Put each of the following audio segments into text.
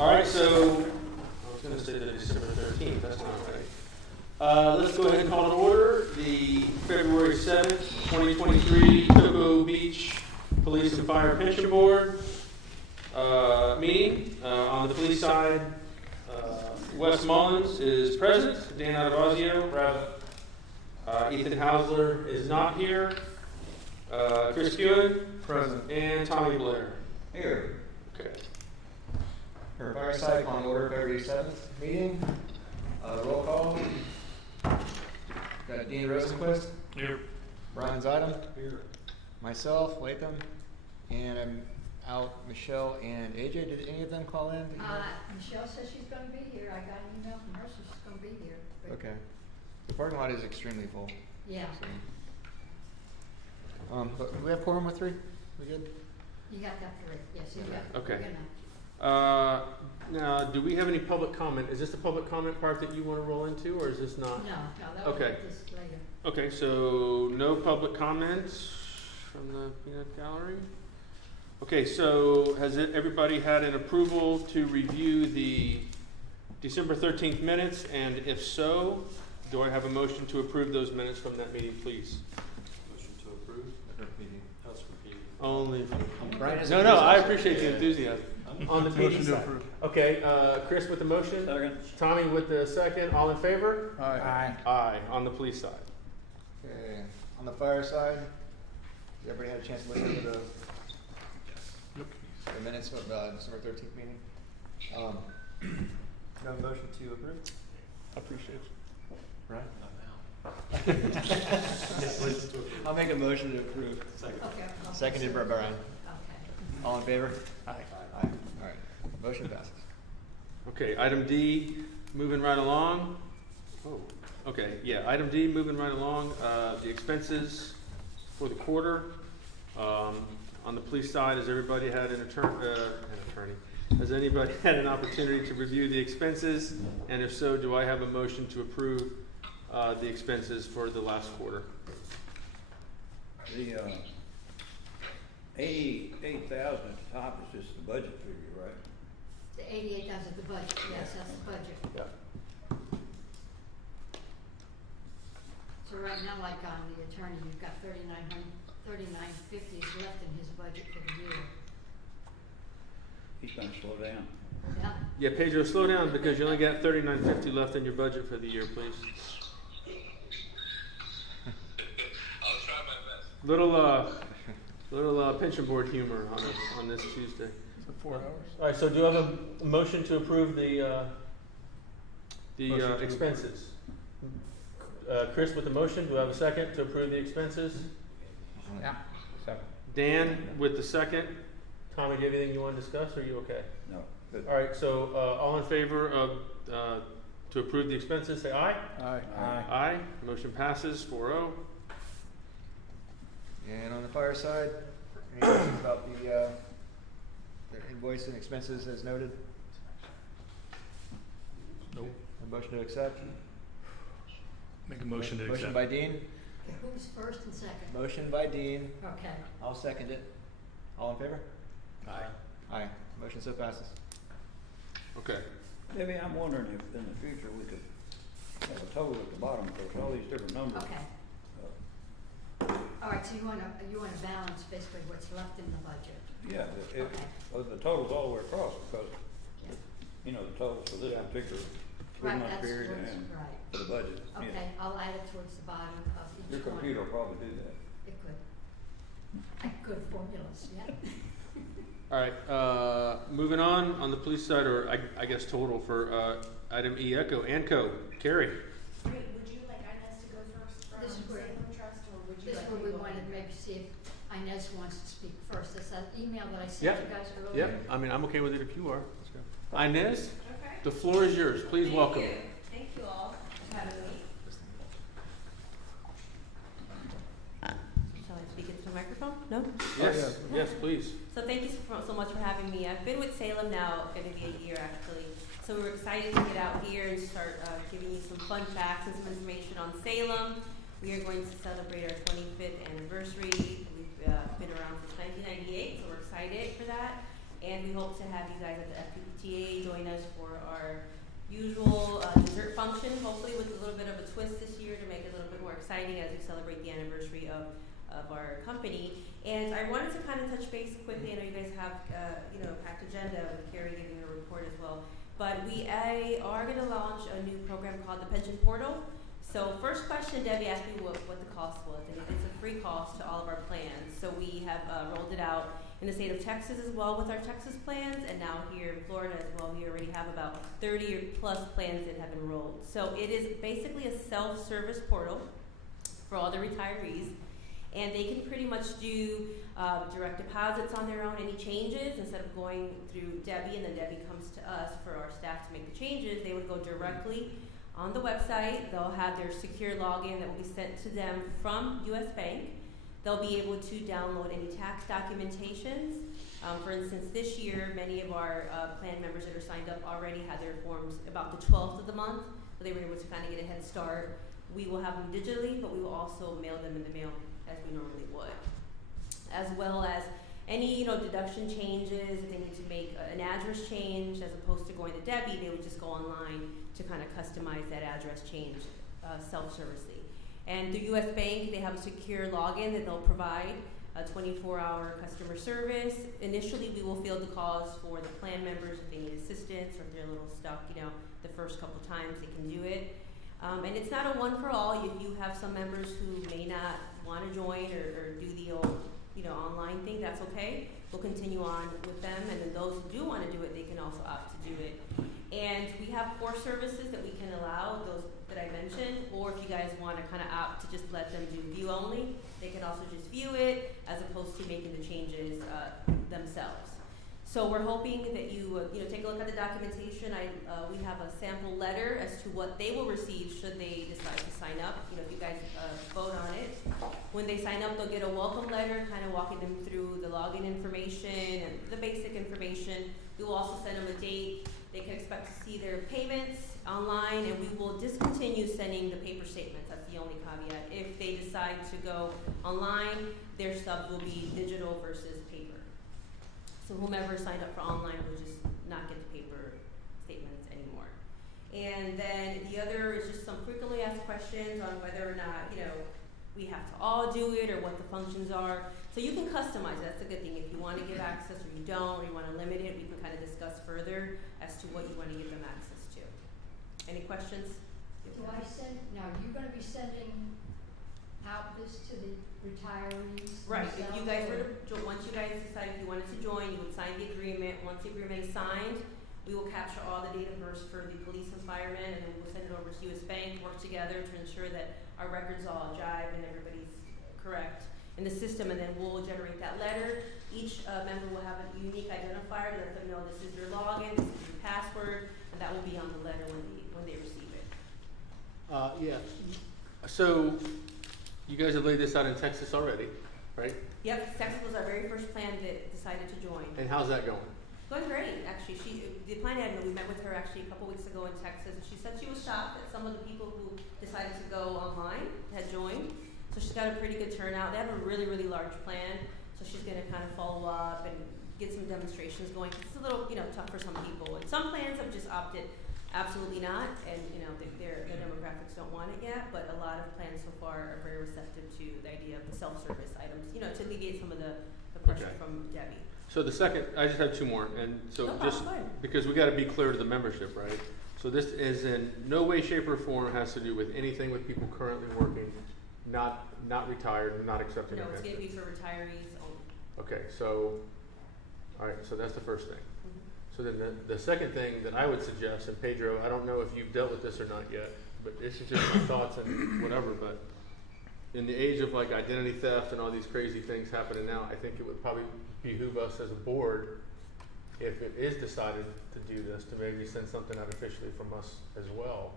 All right, so I was going to say the December 13th. That's not right. Let's go ahead and call to order the February 7th, 2023 Cocoa Beach Police and Fire Pension Board meeting. On the police side, Wes Mullins is present. Dan Adavazio, Ethan Hausler is not here. Chris Kewen, Present. and Tommy Blair. Here. Okay. For fireside on order February 7th meeting. Roll call. Got Dean Rosenquist. Here. Brian Zidem. Here. Myself, Latham. And I'm out, Michelle and AJ. Did any of them call in? Michelle says she's going to be here. I got an email from her, so she's going to be here. But Okay. The parking lot is extremely full. yeah, But do we have quorum with three? We good? you got that three. Yes, you got. Okay. You're gonna- Now, do we have any public comment? Is this the public comment part that you want to roll into, or is this not? No, that will Okay. get this later. Okay, so no public comments from the peanut gallery. Okay, so has everybody had an approval to review the December 13th minutes? And if so, do I have a motion to approve those minutes from that meeting, please? Motion to approve. House repeating. Only. Brian is No, I appreciate the enthusiasm. On the Motion PD to side. approve. Okay, Chris with the motion. Second. Tommy with the second. All in favor? Aye. Aye, on the police side. Okay. On the fire side, everybody had a chance to listen to the minutes of December 13th meeting? No motion to approve? Appreciate it. Right? Yes, I'll make a motion to approve. Okay. I'll Seconded by consider- Brian. Okay. All in favor? Aye. Aye. All right. Motion passes. Okay, item D, moving right along. Oh, okay, yeah, item D, moving right along, the expenses for the quarter. On the police side, has everybody had an attorney? Has anybody had an opportunity to review the expenses? And if so, do I have a motion to approve the expenses for the last quarter? The 88,000 at the top is just the budget figure, right? The 88,000 the budget. Yes, that's the budget. Yeah. So right now, like on the attorney, you've got 3950 is left in his budget for the year. He's gonna slow down. Yeah. Yeah, Pedro, slow down because you only got $39.50 left in your budget for the year, please. I'll try my best. Little pension board humor on this Tuesday. 4 hours. All right, so do I have a motion to approve the Motion to expenses? Chris with the motion, do I have a second to approve the expenses? Yeah. Second. Dan with the second. Tommy, do you have anything you want to discuss, or are you okay? No, good. All right, so all in favor of to approve the expenses, say aye. Aye. Aye. Motion passes 4-0. And on the fire side, any questions about the invoice and expenses as noted? Nope. A motion to accept? Make a motion to Motion accept. by Dean. Okay, who's first and second? Motion by Dean. Okay. I'll second it. All in favor? Aye. Aye. Motion so passes. Okay. Maybe I'm wondering if in the future we could have a total at the bottom, because all these different numbers. Okay. All right, so you want to balance basically what's left in the budget. Yeah, Okay. the totals all the way across, because, Yeah. you know, the totals for this Yeah. particular Right, 3-month that's period what's- and right. for the budget. yeah. Okay, I'll add it towards the bottom of each Your one. computer will probably do that. It could. I could formulas, yeah. All right, moving on the police side, or I guess total for item E, Echo, Anco, Carrie. Great, would you like Inez to go first from This is where- Salem Trust, or would you This like is where me we to go wanted ahead? maybe see if Inez wants to speak first. That's that email that I sent Yeah. you guys earlier. Yep, I mean, I'm okay with it if you are. Inez, Okay. the floor is yours. Please welcome. Thank you all for having me. Shall I speak into the microphone? No? Yes, yes, please. So thank you so much for having me. I've been with Salem now, going to be a year actually. So we're excited to get out here and start giving you some fun facts and some information on Salem. We are going to celebrate our 25th anniversary. We've been around since 1998, so we're excited for that. And we hope to have you guys at the FPPTA join usual dessert function, hopefully with a little bit of a twist this year to make it a little bit more exciting as we celebrate the anniversary of our company. And I wanted to kind of touch base quickly. I know you guys have a packed agenda with Carrie giving a report as well. But we are going to launch a new program called the Pension Portal. So first question, Debbie asked me what the cost was, and it's a free cost to all of our plans. So we have rolled it out in the state of Texas as well with our Texas plans, and now here in Florida as well, we already have about 30 or plus plans that have enrolled. So it is basically a self-service portal for all the retirees, and they can pretty much do direct deposits on their own, any changes, instead of going through Debbie, and then Debbie comes to us for our staff to make the changes. They would go directly on the website. They'll have their secure login that will be sent to them from US Bank. They'll be able to download any tax documentations. For instance, this year, many of our plan members that are signed up already had their forms about the 12th of the month, so they were able to kind of get a head start. We will have them digitally, but we will also mail them in the mail as we normally would. As well as any deduction changes, if they need to make an address change, as opposed to going to Debbie, they would just go online to kind of customize that address change self-servicely. And through US Bank, they have a secure login that they'll provide, a 24-hour customer service. Initially, we will field the calls for the plan members if they need assistance or if they're a little stuck, the first couple times they can do it. And it's not a one-for-all. If you have some members who may not want to join or do the old online thing, that's okay. We'll continue on with them, and then those who do want to do it, they can also opt to do it. And we have core services that we can allow, those that I mentioned, or if you guys want to kind of opt to just let them do view only, they can also just view it as opposed to making the changes themselves. So we're hoping that you take a look at the documentation. We have a sample letter as to what they will receive should they decide to sign up. If you guys vote on it. When they sign up, they'll get a welcome letter, kind of walking them through the login information and the basic information. We will also send them a date. They can expect to see their payments online, and we will discontinue sending the paper statements. That's the only caveat. If they decide to go online, their subs will be digital versus paper. So whomever signed up for online will just not get the paper statements anymore. And then the other is just some frequently asked questions on whether or not, we have to all do it or what the functions are. So you can customize it. That's a good thing. If you want to give access or you don't, or you want to limit it, we can kind of discuss further as to what you want to give them access to. Any questions? Now, you're gonna be sending out this to the retirees? Right, if you guys were themselves, to, once you guys decide if you wanted to join, you would sign the agreement. Once the agreement is signed, we will capture all the data births for the police and firemen, and then we'll send it over to US Bank, work together to ensure that our records all jive and everybody's correct in the system, and then we'll generate that letter. Each member will have a unique identifier to let them know this is your login, this is your password, and that will be on the letter when they receive it. Yeah. So you guys have laid this out in Texas already, right? Yep, Texas was our very first plan that decided to join. And how's that going? Going great, actually. The plan admin, we met with her actually a couple weeks ago in Texas, and she said she was shocked that some of the people who decided to go online had joined. So she's got a pretty good turnout. They have a really, really large plan, so she's going to kind of follow up and get some demonstrations going. It's a little, tough for some people, and some plans have just opted absolutely not, and their demographics don't want it yet. But a lot of plans so far are very receptive to the idea of the self-service items, to alleviate some of the pressure Okay. from Debbie. So the second, I just have two more, and so No just problem. because we got to be clear to the membership, right? So this is in no way, shape, or form has to do with anything with people currently working, not retired, not accepting No, a it's going pension. to be for retirees only. Okay, so, all right, so that's the first thing. Mhm. So then the second thing that I would suggest, and Pedro, I don't know if you've dealt with this or not yet, but this is just my thoughts and whatever, but in the age of like identity theft and all these crazy things happening now, I think it would probably behoove us as a board, if it is decided to do this, to maybe send something out officially from us as well,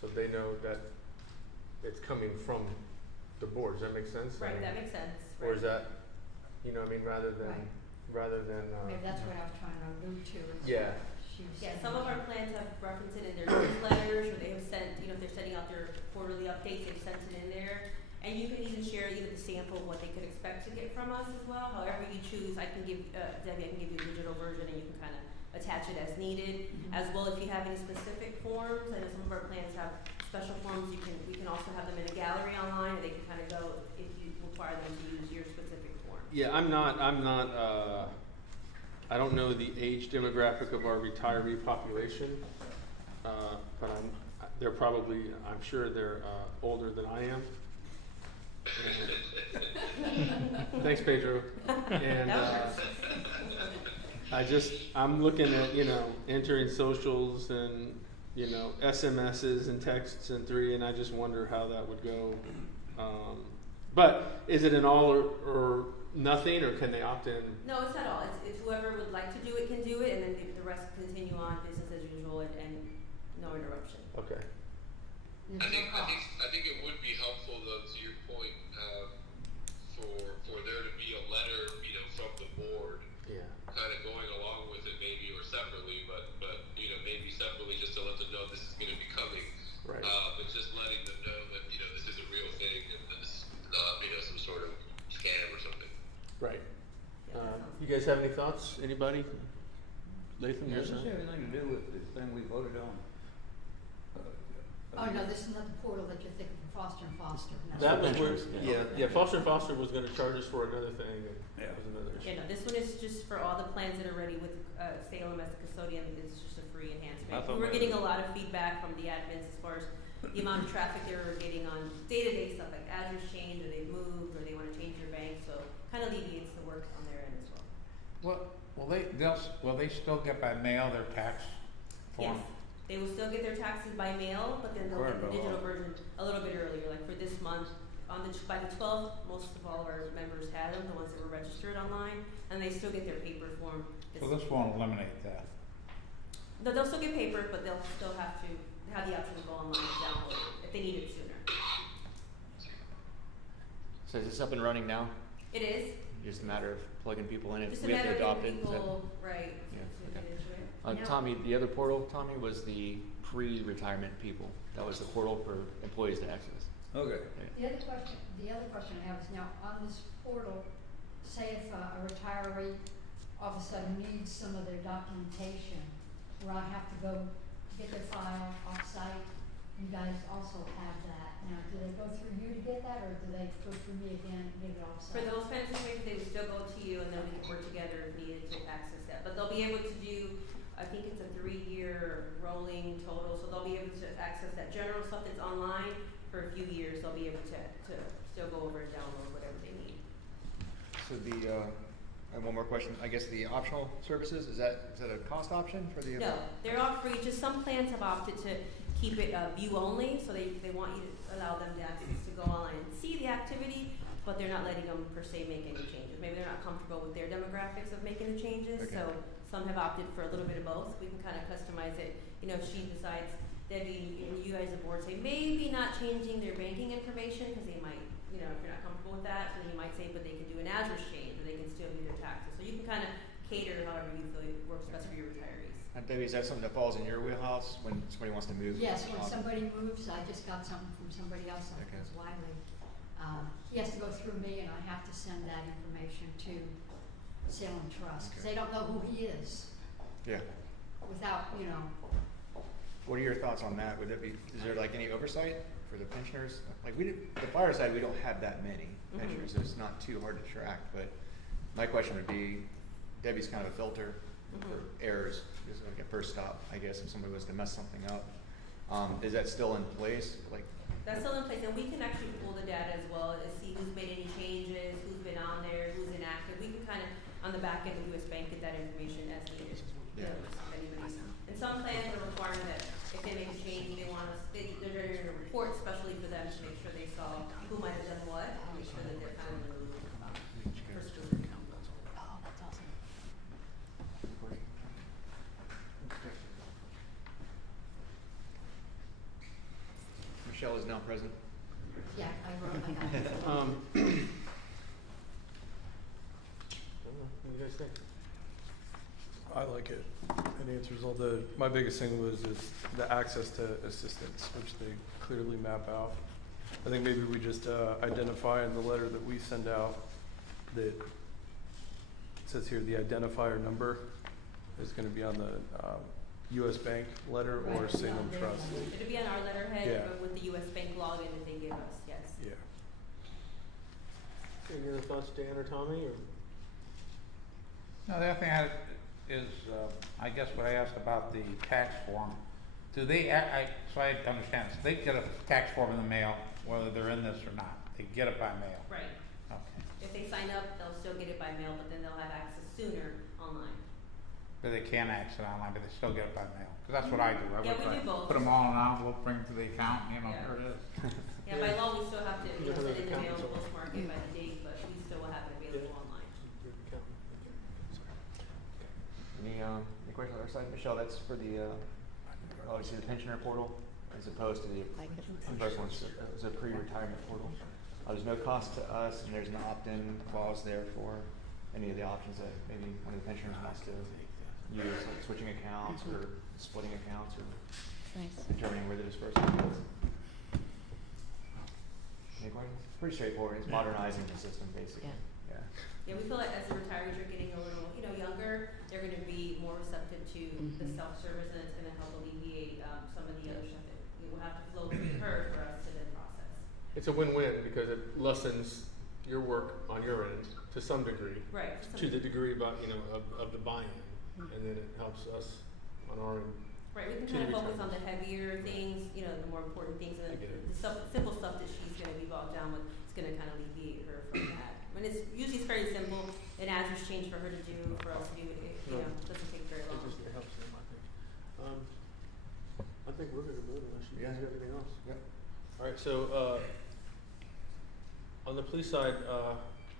so they know that it's coming from the board. Does that make sense? Right, that makes sense. Or is right. that, rather than, maybe that's what I was trying to allude to. is Yeah. she was Yeah, saying some of our that. plans have referenced it in their newsletters, or they have sent, if they're sending out their quarterly updates, they've sent it in there. And you can even share the sample of what they could expect to get from us as well. However you choose, I can give, Debbie, I can give you a digital version, and you can kind of attach it as needed. As well, if you have any specific forms, I know some of our plans have special forms, we can also have them in a gallery online, and they can kind of go if you require them to use your specific form. Yeah, I'm not, I don't know the age demographic of our retiree population, but they're probably, I'm sure they're older than I am. And- Thanks, Pedro. And I'm looking at, entering socials and, SMSs and texts and and I just wonder how that would go. But is it an all or nothing, or can they opt in? No, it's not all. It's whoever would like to do it can do it, and then the rest continue on business as usual and no interruption. Okay. There's no cost. I think it would be helpful though, to your point, for there to be a letter, from the board, Yeah. kind of going along with it maybe, or separately, but maybe separately just to let them know this is going to be coming. Right. But just letting them know that, this is a real thing and that this is not, some sort of scam or something. Right. Yeah, that sounds You guys have any thoughts? Anybody? Latham, Yeah, does yourself? this have anything to do with the thing we voted on? Oh, no, this is not the portal that you're thinking, Foster and Foster. No. That was where, Pensioners, yeah, Foster and Foster was gonna charge us for another thing, and Yeah. that was another issue. Yeah, no, this one is just for all the plans that are ready with Salem as the custodian. It's just a free enhancement. I thought We were maybe- getting a lot of feedback from the admins as far as the amount of traffic they were getting on day-to-day stuff like address change, or they've moved, or they want to change their bank. So kind of alleviates the work on their end as well. Will they still get by mail their tax form? Yes, they will still get their taxes by mail, but then they'll get the Word, digital oh. version a little bit earlier. Like for this month, by the 12th, most of all of our members had them, the ones that were registered online, and they still get their paper form. So this won't eliminate that. They'll still get paper, but they'll still have to have the option to go online and download it if they need it sooner. So is this up and running now? It is. Just a matter of plugging people in it. Just a We have matter to of adopt it. getting Is that- people, right, Yeah, to okay. get into it. Now- Tommy, the other portal, Tommy, was the pre-retirement people. That was the portal for employees to access. Okay. The other question I have is now on this portal, say if a retiree all of a sudden needs some of their documentation, where I have to go get their file off-site, you guys also have that. Now, do they go through you to get that, or do they go through me again and get it For off-site? those kinds of situations, they would still go to you, and then we can work together if needed to access that. But they'll be able to do, I think it's a 3-year rolling total, so they'll be able to access that general stuff that's online for a few years. They'll be able to still go over and download whatever they need. So I have one more question. I guess the optional services, is that a cost option for the? No, they're all free. Just some plans have opted to keep it view only, so they want you to allow them to access to go online and see the activity, but they're not letting them per se make any changes. Maybe they're not comfortable with their demographics of making the changes, Okay. so some have opted for a little bit of both. We can kind of customize it. If she decides, Debbie and you guys, the board, say maybe not changing their banking information because they might, if you're not comfortable with that, then you might say, but they can do an address change or they can still do their taxes. So you can kind of cater however you feel works best for your retirees. And Debbie, is that something that falls in your wheelhouse when somebody wants to move? Yes, when on? somebody moves, I just got something from somebody else, I think it was Wiley. He has to go through me, and I have to send that information to Salem Trust, because they don't know who he is Yeah. without, What are your thoughts on that? Is there like any oversight for the pensioners? Like the fireside, we don't have that many pensioners, so it's not too hard to track. But my question would be, Debbie's kind of a filter for errors, just like a first stop, I guess, if somebody was to mess something up. Is that still in place? Like, That's still in place, and we can actually pull the data as well to see who's made any changes, who's been on there, who's inactive. We can kind of, on the back end of US Bank, get that information as needed. Yeah. And some plans are requiring that if they make a change, they want us, they're generating a report especially for them to make sure they saw who might have done what, and make sure that they're kind of in the loop. For specific. oh, that's awesome. Michelle is now present. Yeah, I got it. What do you guys think? I like it. It answers all my biggest thing was is the access to assistance, which they clearly map out. I think maybe we just identify in the letter that we send out that it says here the identifier number, is gonna be on the, US Bank letter or Right, Salem yeah, Trust. It'll be on our letterhead Yeah. with the US Bank login that they give us, yes. Yeah. Any other thoughts, Dan or Tommy, or? No, the other thing is, I guess what I asked about the tax form, do they, so I understand, so they get a tax form in the mail, whether they're in this or not, they get it by mail? Right. Okay, If they sign up, they'll still get it by mail, but then they'll have access sooner online. but they can access it online, but they still get it by mail, cause that's what I do, I Yeah, we would do both. put them all in an envelope, bring it to the account, you know, Yeah. there it is. Yeah, by law, we still have to, You send have it in the mail, accountants. postmark it by the date, but we still will have it available online. Any questions on our side? Michelle, that's for the, obviously the pensioner portal as opposed to the first one, it's a pre-retirement portal. There's no cost to us and there's an opt-in clause there for any of the options that maybe one of the pensioners wants to use, like switching accounts or splitting accounts or determining where the disbursement goes. Any questions? Pretty straightforward. It's modernizing the system basically. Yeah. Yeah, we feel like as the retirees are getting a little, younger, they're gonna be more receptive to the self-service, and it's gonna help alleviate, some of the other stuff that we will have to flow through her for us to then process. It's a win-win because it lessens your work on your end to some degree, Right. to the degree about, of the buy-in, and then it helps us on our end. Right, we can To kind of the focus on the retirement. heavier things, the more important things, and I then get it. the simple stuff that she's gonna be bogged down with, it's gonna kind of alleviate her from that. And it's usually it's very simple, an address change for her to do, for us to do, doesn't take very long. It helps them, I think. I think we're gonna move unless you guys have anything else. Yep. All right, so, on the police side,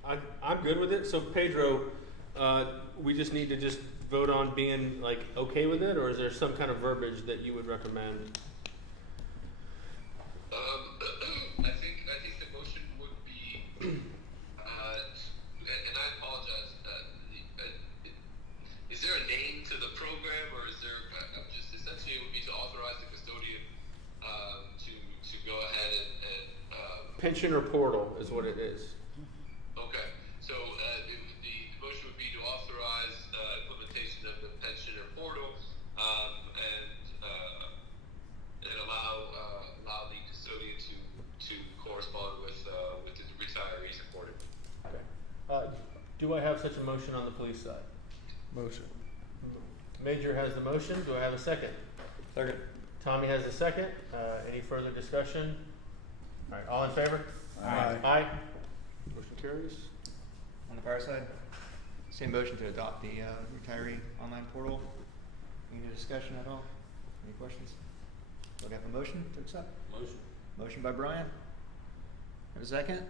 I'm good with it. So Pedro, we just need to just vote on being like okay with it, or is there some kind of verbiage that you would recommend? I think the motion would be, and I apologize, is there a name to the program, or is there, I'm just, essentially it would be to authorize the custodian, to go ahead and Pensioner portal is what it is. okay, so, the motion would be to authorize, implementation of the pensioner portal, and allow the custodian to correspond with the retirees supported. Okay. Do I have such a motion on the police side? Motion. Major has the motion. Do I have a second? Second. Tommy has the second. Any further discussion? All right, all in favor? Aye. Aye. Motion carries. On the fire side, same motion to adopt the retiree online portal. Any discussion at all? Any questions? Do we have a motion to accept? Motion. Motion by Brian. Have a second?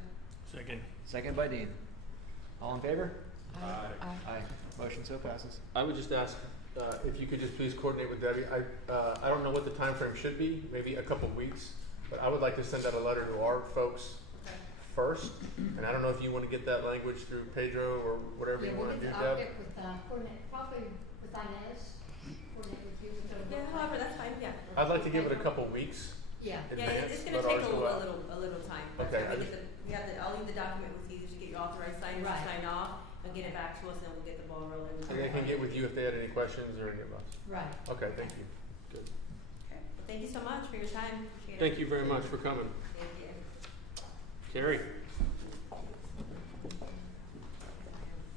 Second. Second by Dean. All in favor? Aye. Aye. Motion so passes. I would just ask, if you could just please coordinate with Debbie. I don't know what the time frame should be, maybe a couple weeks, but I would like to send out a letter to our folks Okay. first. And I don't know if you want to get that language through Pedro or whatever you want to do, I'll Deb. get with, probably with Inez, coordinate with you. with the- Yeah, however, that's fine, yeah. I'd like to give it a couple weeks Yeah. in Yeah, advance. it's gonna let take ours a go out. little time. That's Okay, why I we just- get I'll leave the document with you to get your authorized signers to Right. sign off, and get it back to us, and then we'll get the ball rolling. And I can get with you if they had any questions or any of us. Right. Okay, thank you. Good. Okay, well, thank you so much for your time, appreciate it. Thank you very much for coming. Thank you. Carrie?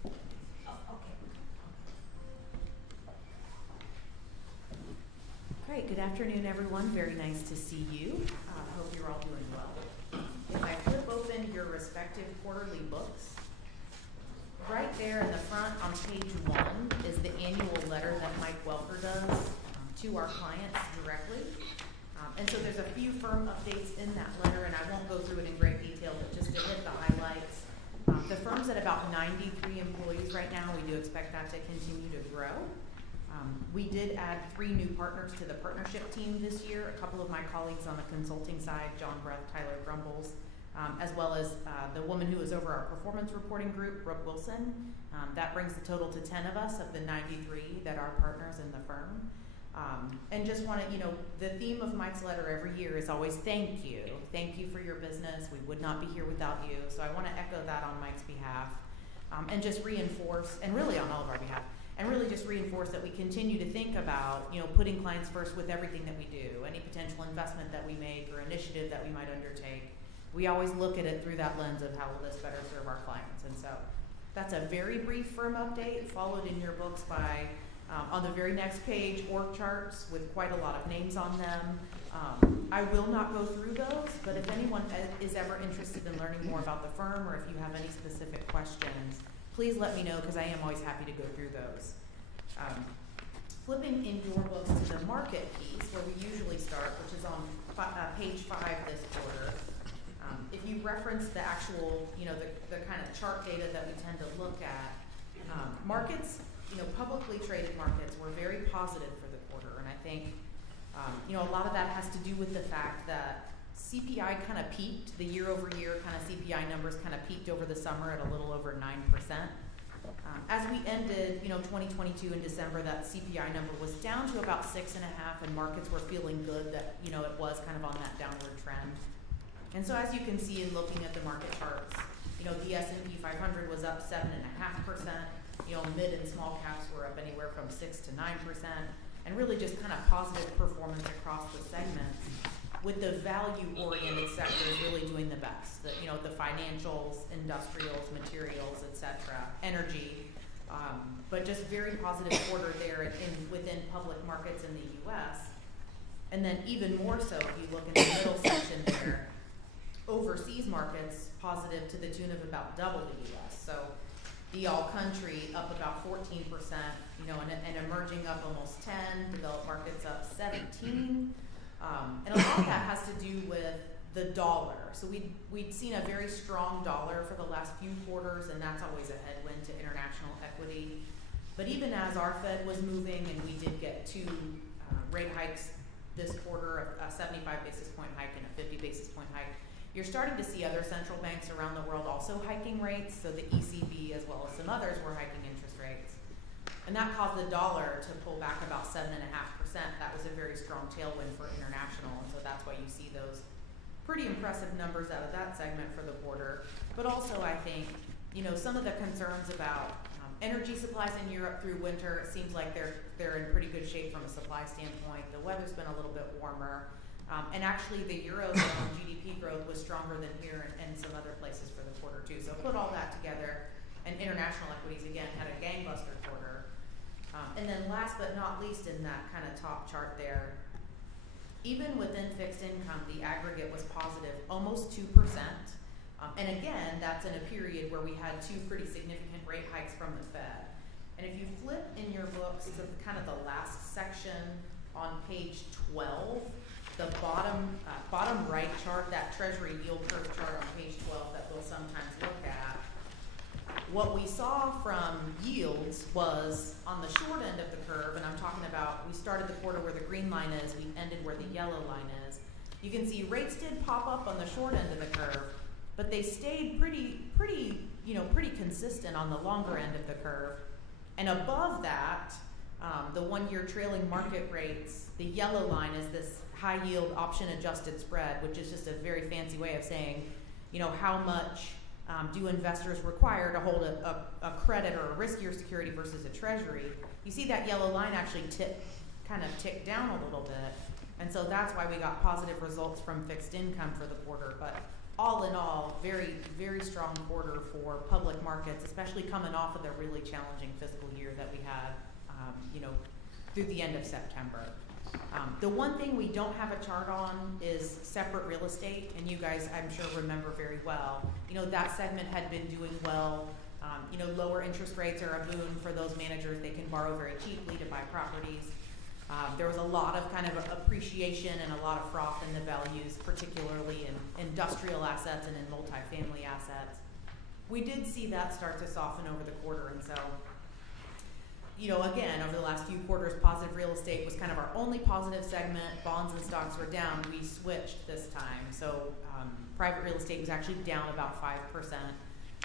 Oh, okay. Great, good afternoon, everyone. Very nice to see you. Hope you're all doing well. If I flip open your respective quarterly books, right there in the front on page 1 is the annual letter that Mike Welker does to our clients directly. And so there's a few firm updates in that letter, and I won't go through it in great detail, but just to hit the highlights. The firm's at about 93 employees right now. We do expect that to continue to grow. We did add 3 new partners to the partnership team this year. A couple of my colleagues on the consulting side, John Breath, Tyler Grumbles, as well as the woman who is over our performance reporting group, Brooke Wilson. That brings the total to 10 of us of the 93 that are partners in the firm. And just want to, the theme of Mike's letter every year is always thank you. Thank you for your business. We would not be here without you. So I want to echo that on Mike's behalf and just reinforce, and really on all of our behalf, and really just reinforce that we continue to think about, you know, putting clients first with everything that we do, any potential investment that we make or initiative that we might undertake. We always look at it through that lens of how will this better serve our clients. And so that's a very brief firm update, followed in your books by, on the very next page, org charts with quite a lot of names on them. I will not go through those, but if anyone is ever interested in learning more about the firm, or if you have any specific questions, please let me know, because I am always happy to go through those. Flipping in your books to the market piece, where we usually start, which is on page 5 this quarter. If you reference the actual, you know, the kind of chart data that we tend to look at, markets, you know, publicly traded markets were very positive for the quarter, and I think, you know, a lot of that has to do with the fact that CPI kind of peaked, the year-over-year kind of CPI numbers kind of peaked over the summer at a little over 9%. As we ended, you know, 2022 in December, that CPI number was down to about 6.5, and markets were feeling good that, you know, it was kind of on that downward trend. And so as you can see in looking at the market charts, you know, the S&P 500 was up 7.5%, you know, mid and small caps were up anywhere from 6 to 9%, and really just kind of positive performance across the segments, with the value-oriented sectors really doing the best. The, you know, the financials, industrials, materials, etc., energy, but just very positive quarter there within public markets in the U.S. And then even more so, if you look in the middle section there, overseas markets positive to the tune of about double the U.S. So the all-country up about 14%, you know, and emerging up almost 10, developed markets up 17. And a lot of that has to do with the dollar. So we'd seen a very strong dollar for the last few quarters, and that's always a headwind to international equity. But even as our Fed was moving, and we did get 2 rate hikes this quarter, a 75 basis point hike and a 50 basis point hike, you're starting to see other central banks around the world also hiking rates. So the ECB, as well as some others, were hiking interest rates. And that caused the dollar to pull back about 7.5%. That was a very strong tailwind for international, and so that's why you see those pretty impressive numbers out of that segment for the quarter. But also, I think, you know, some of the concerns about energy supplies in Europe through winter, it seems like they're in pretty good shape from a supply standpoint. The weather's been a little bit warmer, and actually the Eurozone GDP growth was stronger than here and some other places for the quarter too. So put all that together, and international equities again had a gangbuster quarter. And then last but not least, in that kind of top chart there, even within fixed income, the aggregate was positive, almost 2%. And again, that's in a period where we had 2 pretty significant rate hikes from the Fed. And if you flip in your books to kind of the last section on page 12, the bottom right chart, that Treasury yield curve chart on page 12 that we'll sometimes look at, what we saw from yields was on the short end of the curve, and I'm talking about, we started the quarter where the green line is, we ended where the yellow line is. You can see rates did pop up on the short end of the curve, but they stayed pretty consistent on the longer end of the curve. And above that, the 1-year trailing market rates, the yellow line is this high yield option adjusted spread, which is just a very fancy way of saying, you know, how much do investors require to hold a credit or a riskier security versus a treasury. You see that yellow line actually kind of tick down a little bit. And so that's why we got positive results from fixed income for the quarter. But all in all, very, very strong quarter for public markets, especially coming off of the really challenging fiscal year that we had, you know, through the end of September. The one thing we don't have a chart on is separate real estate, and you guys, I'm sure, remember very well. You know, that segment had been doing well. You know, lower interest rates are a boon for those managers. They can borrow very cheaply to buy properties. There was a lot of kind of appreciation and a lot of froth in the values, particularly in industrial assets and in multifamily assets. We did see that start to soften over the quarter, and so, you know, again, over the last few quarters, positive real estate was kind of our only positive segment. Bonds and stocks were down. We switched this time. So private real estate was actually down about 5%.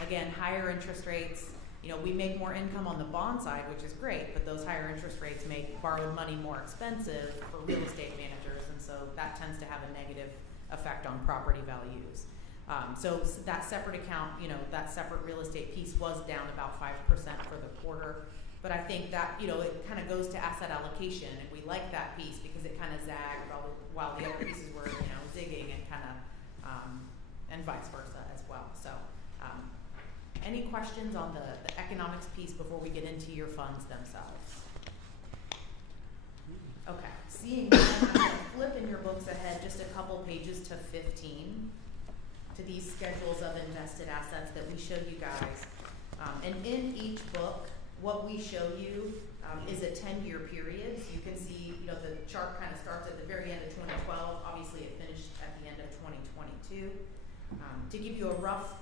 Again, higher interest rates. You know, we make more income on the bond side, which is great, but those higher interest rates make borrowed money more expensive for real estate managers, and so that tends to have a negative effect on property values. So that separate account, you know, that separate real estate piece was down about 5% for the quarter. But But I think that, you know, it kind of goes to asset allocation, and we like that piece because it kind of zagged while the other pieces were, you know, zigging and kind of, and vice versa as well. So, any questions on the economics piece before we get into your funds themselves? Okay, seeing that, I'm gonna flip in your books ahead just a couple pages to 15 to these schedules of invested assets that we showed you guys. And in each book, what we show you is a 10-year period. So you can see, you know, the chart kind of starts at the very end of 2012. Obviously, it finished at the end of 2022. To give you a rough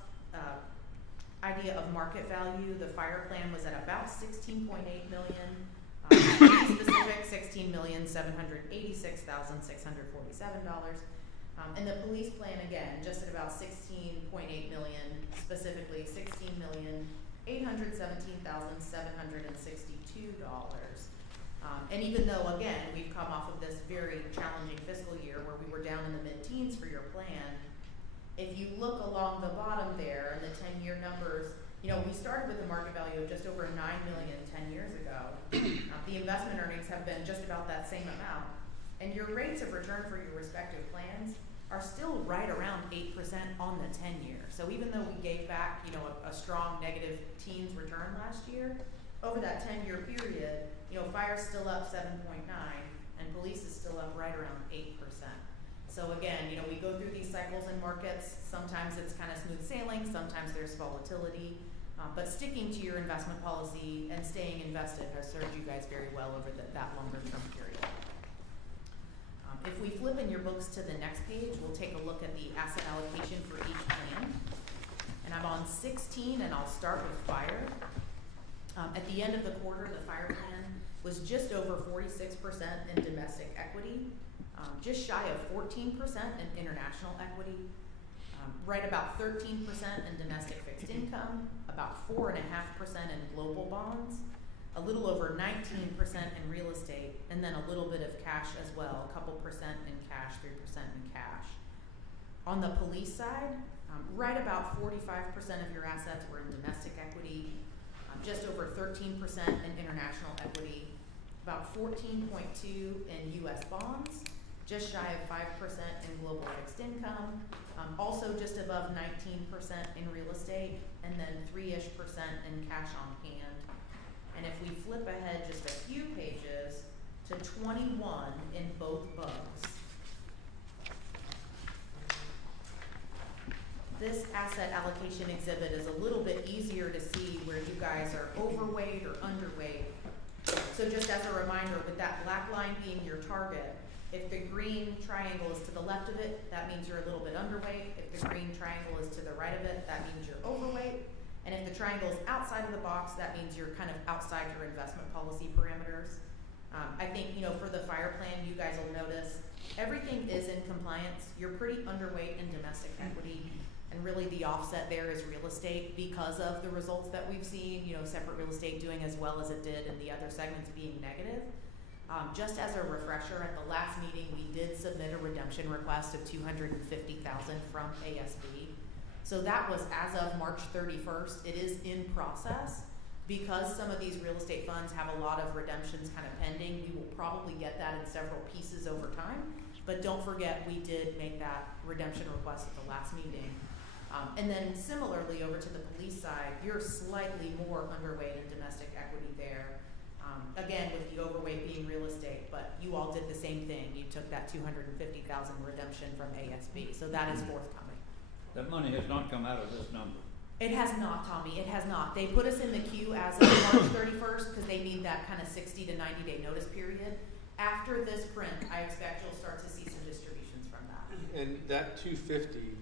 idea of market value, the fire plan was at about $16.8 million. Specific $16,786,647. And the police plan, again, just at about $16.8 million, specifically $16,817,762. And even though, again, we've come off of this very challenging fiscal year where we were down in the mid-teens for your plan, if you look along the bottom there and the 10-year numbers, you know, we started with a market value of just over $9 million 10 years ago. The investment earnings have been just about that same amount. And your rates of return for your respective plans are still right around 8% on the 10-year. So even though we gave back, you know, a strong negative teens return last year, over that 10-year period, you know, fire's still up 7.9 and police is still up right around 8%. So again, you know, we go through these cycles in markets. Sometimes it's kind of smooth sailing, sometimes there's volatility. But sticking to your investment policy and staying invested has served you guys very well over that longer term period. If we flip in your books to the next page, we'll take a look at the asset allocation for each plan. And I'm on 16, and I'll start with fire. At the end of the quarter, the fire plan was just over 46% in domestic equity, just shy of 14% in international equity, right about 13% in domestic fixed income, about 4.5% in global bonds, a little over 19% in real estate, and then a little bit of cash as well, a couple percent in cash, 3% in cash. On the police side, right about 45% of your assets were in domestic equity, just over 13% in international equity, about 14.2% in U.S. bonds, just shy of 5% in global fixed income, also just above 19% in real estate, and then 3-ish% in cash on hand. And if we flip ahead just a few pages to 21 in both books, this asset allocation exhibit is a little bit easier to see where you guys are overweight or underweight. So just as a reminder, with that black line being your target, if the green triangle is to the left of it, that means you're a little bit underweight. If the green triangle is to the right of it, that means you're overweight. And if the triangle is outside of the box, that means you're kind of outside your investment policy parameters. I think, you know, for the fire plan, you guys will notice everything is in compliance. You're pretty underweight in domestic equity. And really the offset there is real estate because of the results that we've seen, you know, separate real estate doing as well as it did and the other segments being negative. Just as a refresher, at the last meeting, we did submit a redemption request of $250,000 from ASB. So that was as of March 31st. It is in process. Because some of these real estate funds have a lot of redemptions kind of pending, we will probably get that in several pieces over time. But don't forget, we did make that redemption request at the last meeting. And then similarly, over to the police side, you're slightly more underweight in domestic equity there. Again, with the overweight being real estate, but you all did the same thing. You took that $250,000 redemption from ASB, so that is forthcoming. That money has not come out of this number. It has not, Tommy, it has not. They put us in the queue as of March 31st because they need that kind of 60 to 90 day notice period. After this print, I expect you'll start to see some distributions from that. And that 250,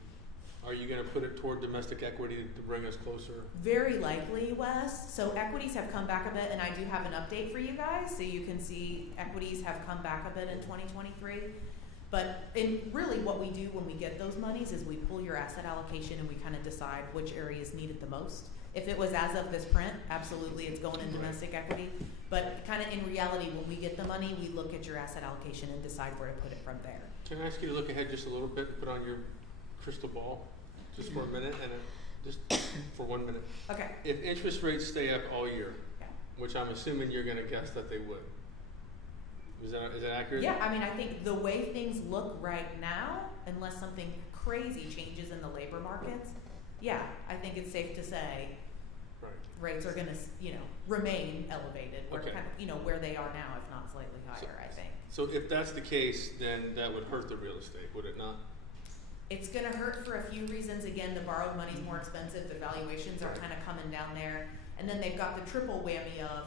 are you gonna put it toward domestic equity to bring us closer? Very likely, Wes. So equities have come back a bit, and I do have an update for you guys. So you can see equities have come back a bit in 2023. But really what we do when we get those monies is we pull your asset allocation and we kind of decide which areas need it the most. If it was as of this print, absolutely it's going in domestic equity. But kind of in reality, when we get the money, we look at your asset allocation and decide where to put it from there. Can I ask you to look ahead just a little bit and put on your crystal ball just for a minute and just for 1 minute? Okay. If interest rates stay up all year, Yeah. which I'm assuming you're gonna guess that they would. Is that accurate? Yeah, I mean, I think the way things look right now, unless something crazy changes in the labor markets, yeah, I think it's safe to say Right. rates are gonna, remain elevated, or Okay. kind of, where they are now, if not slightly higher, I think. So if that's the case, then that would hurt the real estate, would it not? It's gonna hurt for a few reasons. Again, the borrowed money's more expensive, the valuations are kind of coming down there. And then they've got the triple whammy of,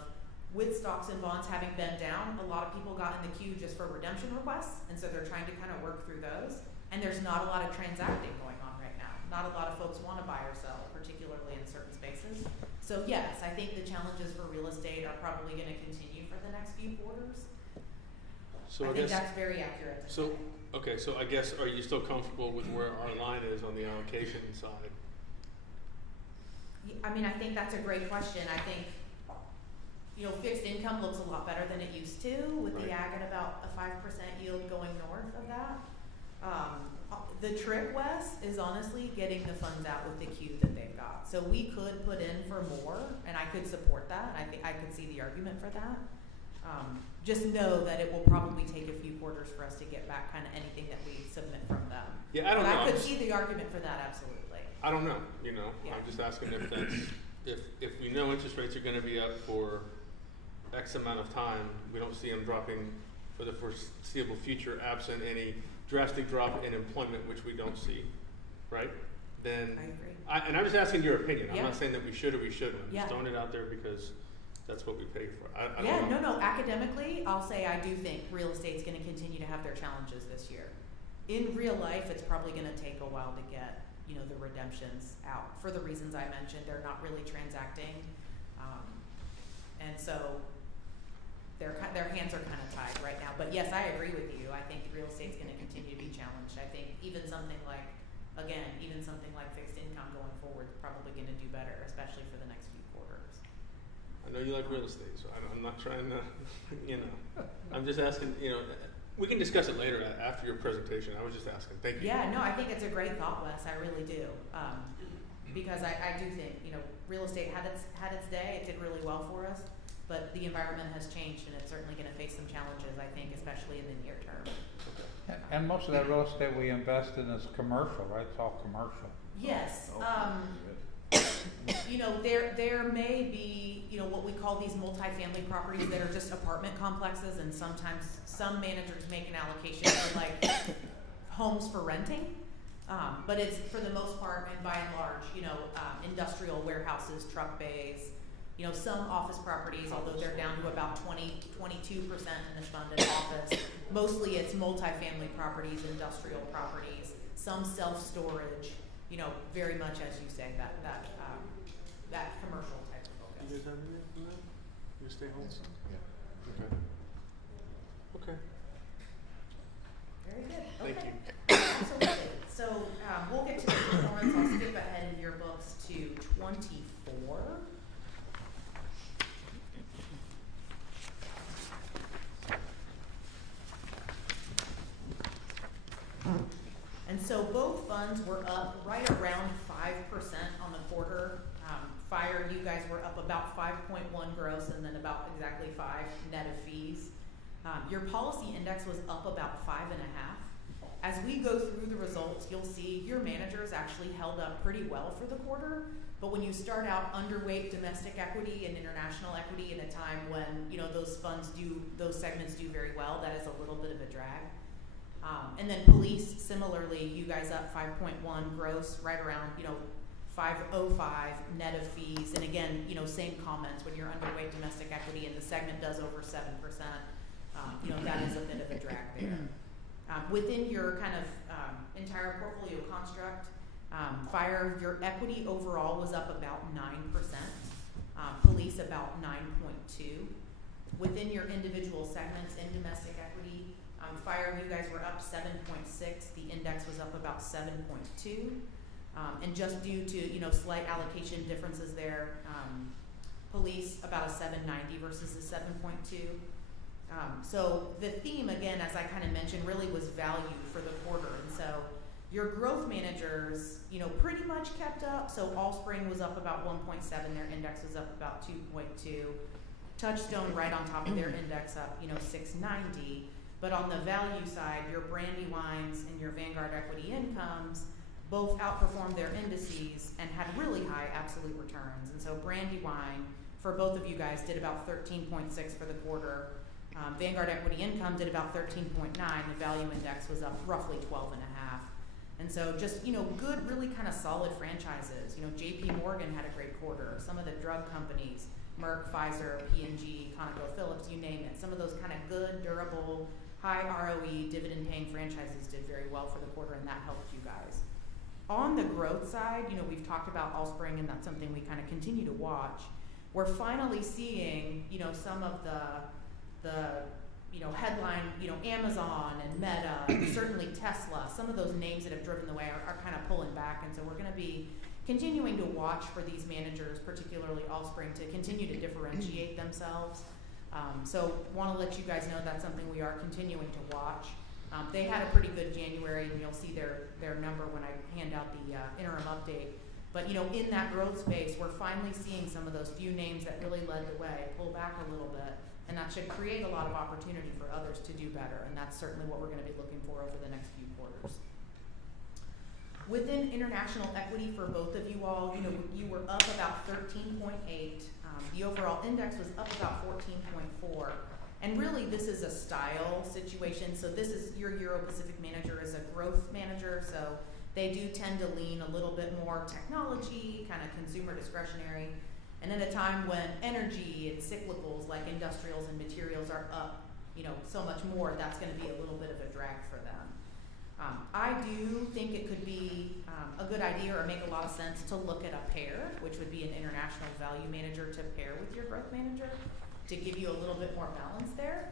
with stocks and bonds having been down, a lot of people got in the queue just for redemption requests, and so they're trying to kind of work through those. And there's not a lot of transacting going on right now. Not a lot of folks wanna buy or sell, particularly in certain spaces. So yes, I think the challenges for real estate are probably gonna continue for the next few quarters. So I I think guess, that's very accurate to so, say. okay, so I guess, are you still comfortable with where our line is on the allocation side? I mean, I think that's a great question. I think, fixed income looks a lot better than it used to, with the Right. ag at about a 5% yield going north of that. The trick, Wes, is honestly getting the funds out with the queue that they've got. So we could put in for more, and I could support that. I think I could see the argument for that. Just know that it will probably take a few quarters for us to get back kind of anything that we submit from them. Yeah, I don't But know. I I'm could just- see the argument for that, absolutely. I don't know, Yeah. I'm just asking if that's, if we know interest rates are gonna be up for X amount of time, we don't see them dropping for the foreseeable future, absent any drastic drop in employment, which we don't see, right? Then, I agree. and I'm just asking your opinion, I'm Yeah. not saying that we should or we shouldn't, I'm Yeah. just throwing it out there because that's what we pay for, I don't Yeah, know. no, academically, I'll say I do think real estate's gonna continue to have their challenges this year. In real life, it's probably gonna take a while to get, the redemptions out, for the reasons I mentioned, they're not really transacting. And so, their hands are kind of tied right now, but yes, I agree with you, I think real estate's gonna continue to be challenged. I think even something like fixed income going forward is probably gonna do better, especially for the next few quarters. I know you like real estate, so I'm not trying to, I'm just asking, we can discuss it later after your presentation, I was just asking, thank you. Yeah, no, I think it's a great thought, Wes, I really do. Because I do think, real estate had its day, it did really well for us, but the environment has changed and it's certainly gonna face some challenges, I think, especially in the near term. And most of that real estate we invest in is commercial, right? It's all commercial. Yes, there may be, what we call these multifamily properties that are just apartment complexes, and sometimes some managers make an allocation for like homes for renting. But it's for the most part and by and large, industrial warehouses, truck bays, some office properties, although they're down to about 22% in this fund in office. Mostly it's multifamily properties, industrial properties, some self-storage, very much as you say, that commercial type of focus. You guys have anything from that? You stay home? Yeah. Okay. Okay. Very good, Thank okay. you. Absolutely. So, we'll get to the performance. I'll skip ahead in your books to 24. And so both funds were up right around 5% on the quarter. Fire, you guys were up about 5.1 gross and then about exactly 5 net of fees. Your policy index was up about 5.5. As we go through the results, you'll see your managers actually held up pretty well for the quarter. But when you start out underweight domestic equity and international equity in a time when those segments do very well, that is a little bit of a drag. And then police, similarly, you guys up 5.1 gross, right around 505 net of fees. And again, same comments, when you're underweight domestic equity and the segment does over 7%, that is a bit of a drag there. Within your kind of entire portfolio construct, fire, your equity overall was up about 9%, police about 9.2. Within your individual segments in domestic equity, fire, you guys were up 7.6, the index was up about 7.2. And just due to, slight allocation differences there, police about a 790 versus a 7.2. So the theme, again, as I kind of mentioned, really was value for the quarter. And so your growth managers, pretty much kept up. So Allspring was up about 1.7, their index was up about 2.2. Touchstone right on top of their index up, 690. But on the value side, your Brandywines and your Vanguard Equity Incomes both outperformed their indices and had really high absolute returns. And so Brandywine, for both of you guys, did about 13.6 for the quarter. Vanguard Equity Income did about 13.9. The value index was up roughly 12.5. And so just, good, really kind of solid franchises. JP Morgan had a great quarter. Some of the drug companies, Merck, Pfizer, P&G, ConocoPhillips, you name it. Some of those kind of good, durable, high ROE, dividend-paying franchises did very well for the quarter, and that helped you guys. On the growth side, we've talked about Allspring, and that's something we kind of continue to watch. We're finally seeing, some of the headline, Amazon and Meta, and certainly Tesla, some of those names that have driven the way are kind of pulling back, and so we're going to be continuing to watch for these managers, particularly Allspring, to continue to differentiate themselves. So want to let you guys know that's something we are continuing to watch. They had a pretty good January, and you'll see their number when I hand out the interim update. But in that growth space, we're finally seeing some of those few names that really led the way pull back a little bit, and that should create a lot of opportunity for others to do better, and that's certainly what we're going to be looking for over the next few quarters. Within international equity for both of you all, you were up about 13.8. The overall index was up about 14.4. And really, this is a style situation. So this is your Euro-Pacific manager is a growth manager. So they do tend to lean a little bit more technology, kind of consumer discretionary. And at a time when energy and cyclicals like industrials and materials are up, so much more, that's going to be a little bit of a drag for them. I do think it could be a good idea or make a lot of sense to look at a pair, which would be an international value manager to pair with your growth manager to give you a little bit more balance there.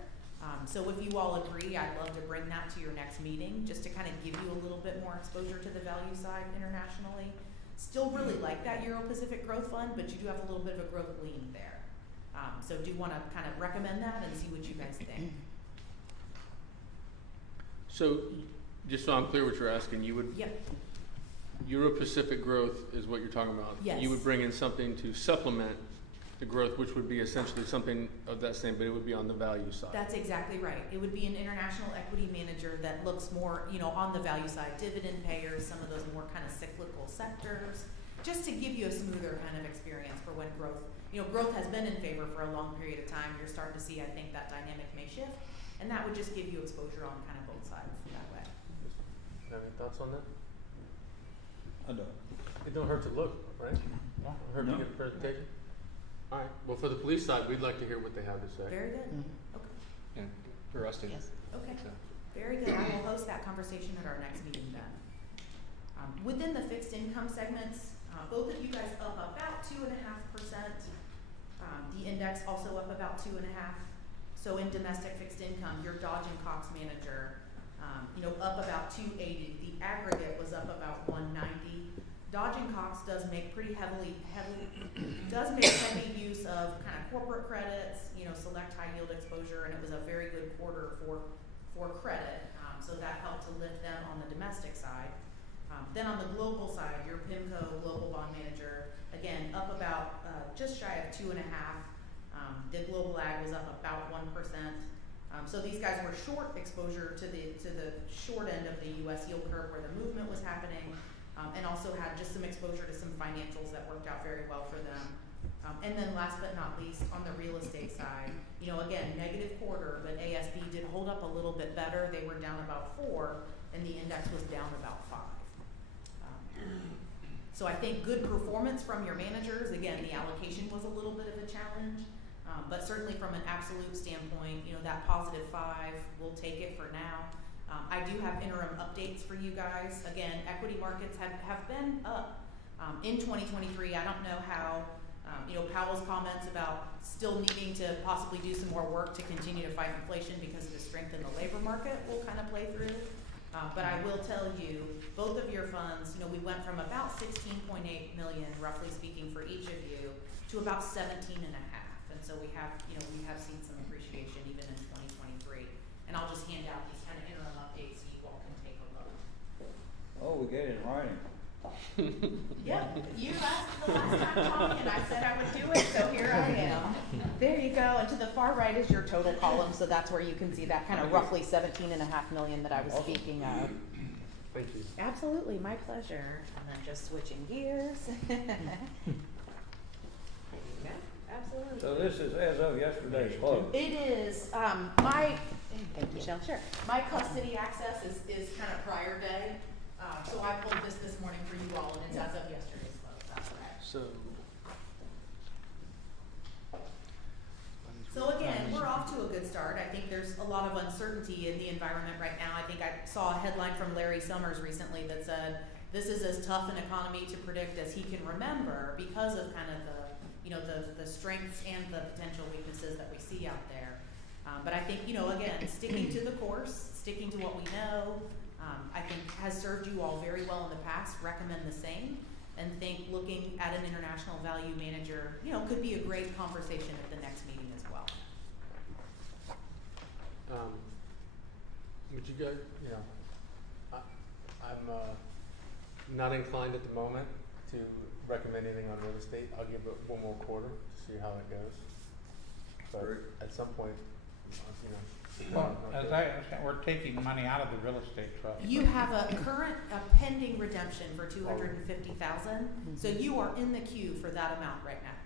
So if you all agree, I'd love to bring that to your next meeting just to kind of give you a little bit more exposure to the value side internationally. Still really like that Euro-Pacific Growth Fund, but you do have a little bit of a growth lean there. So do want to kind of recommend that and see what you guys think. So, just so I'm clear what you're asking, you would, Yep. Euro-Pacific growth is what you're talking about? Yes. You would bring in something to supplement the growth, which would be essentially something of that same, but it would be on the value side. That's exactly right. It would be an international equity manager that looks more, on the value side, dividend payers, some of those more kind of cyclical sectors, just to give you a smoother kind of experience for when growth, growth has been in favor for a long period of time. You're starting to see, I think, that dynamic may shift, and that would just give you exposure on kind of both sides that way. Have any thoughts on that? I don't. It don't hurt to look, right? No. Hurt to No. get a presentation? All right, well, for the police side, we'd like to hear what they have to say. Very good. Okay. Yeah, for us to. Okay. So. Very good. I will host that conversation at our next meeting then. Within the fixed income segments, both of you guys up about 2.5%. The index also up about 2.5%. So in domestic fixed income, your Dodge and Cox manager, up about 280. The aggregate was up about 190. Dodge and Cox does make heavy use of kind of corporate credits, select high yield exposure, and it was a very good quarter for credit. So that helped to lift them on the domestic side. Then on the global side, your PIMCO global bond manager, again, up about just shy of 2.5. The global ag was up about 1%. So these guys were short exposure to the short end of the U.S. yield curve where the movement was happening, and also had just some exposure to some financials that worked out very well for them. And then last but not least, on the real estate side, again, negative quarter, but ASB did hold up a little bit better. They were down about 4, and the index was down about 5. So I think good performance from your managers. Again, the allocation was a little bit of a challenge, but certainly from an absolute standpoint, that +5, we'll take it for now. I do have interim updates for you guys. Again, equity markets have been up in 2023. I don't know how, Powell's comments about still needing to possibly do some more work to continue to fight inflation because of the strength in the labor market will kind of play through. But I will tell you, both of your funds, we went from about 16.8 million, roughly speaking, for each of you, to about 17.5. And so we have seen some appreciation even in 2023. And I'll just hand out these kind of interim updates so you all can take a look. Oh, we get it in writing. Yep, you asked the last time, Tommy, and I said I would do it, so here I am. There you go, and to the far right is your total column, so that's where you can see that kind of roughly 17.5 million that I was speaking of. Thank you. Absolutely, my pleasure. And then just switching gears. There you go. Absolutely. So this is as of yesterday's close. It is, thank you, Michelle, sure. My custody access is kind of prior day, so I pulled this morning for you all, and it's as of yesterday's close, that's correct. So again, we're off to a good start. I think there's a lot of uncertainty in the environment right now. I think I saw a headline from Larry Summers recently that said, this is as tough an economy to predict as he can remember because of kind of the strengths and the potential weaknesses that we see out there. But I think, again, sticking to the course, sticking to what we know, I think has served you all very well in the past. Recommend the same, and think looking at an international value manager, could be a great conversation at the next meeting as well. Would you guys, I'm not inclined at the moment to recommend anything on real estate. I'll give it one more quarter to see how it goes. But at some point, Well, as I understand, we're taking money out of the real estate trust. You have a pending redemption for $250,000, so you are in the queue for that amount right now.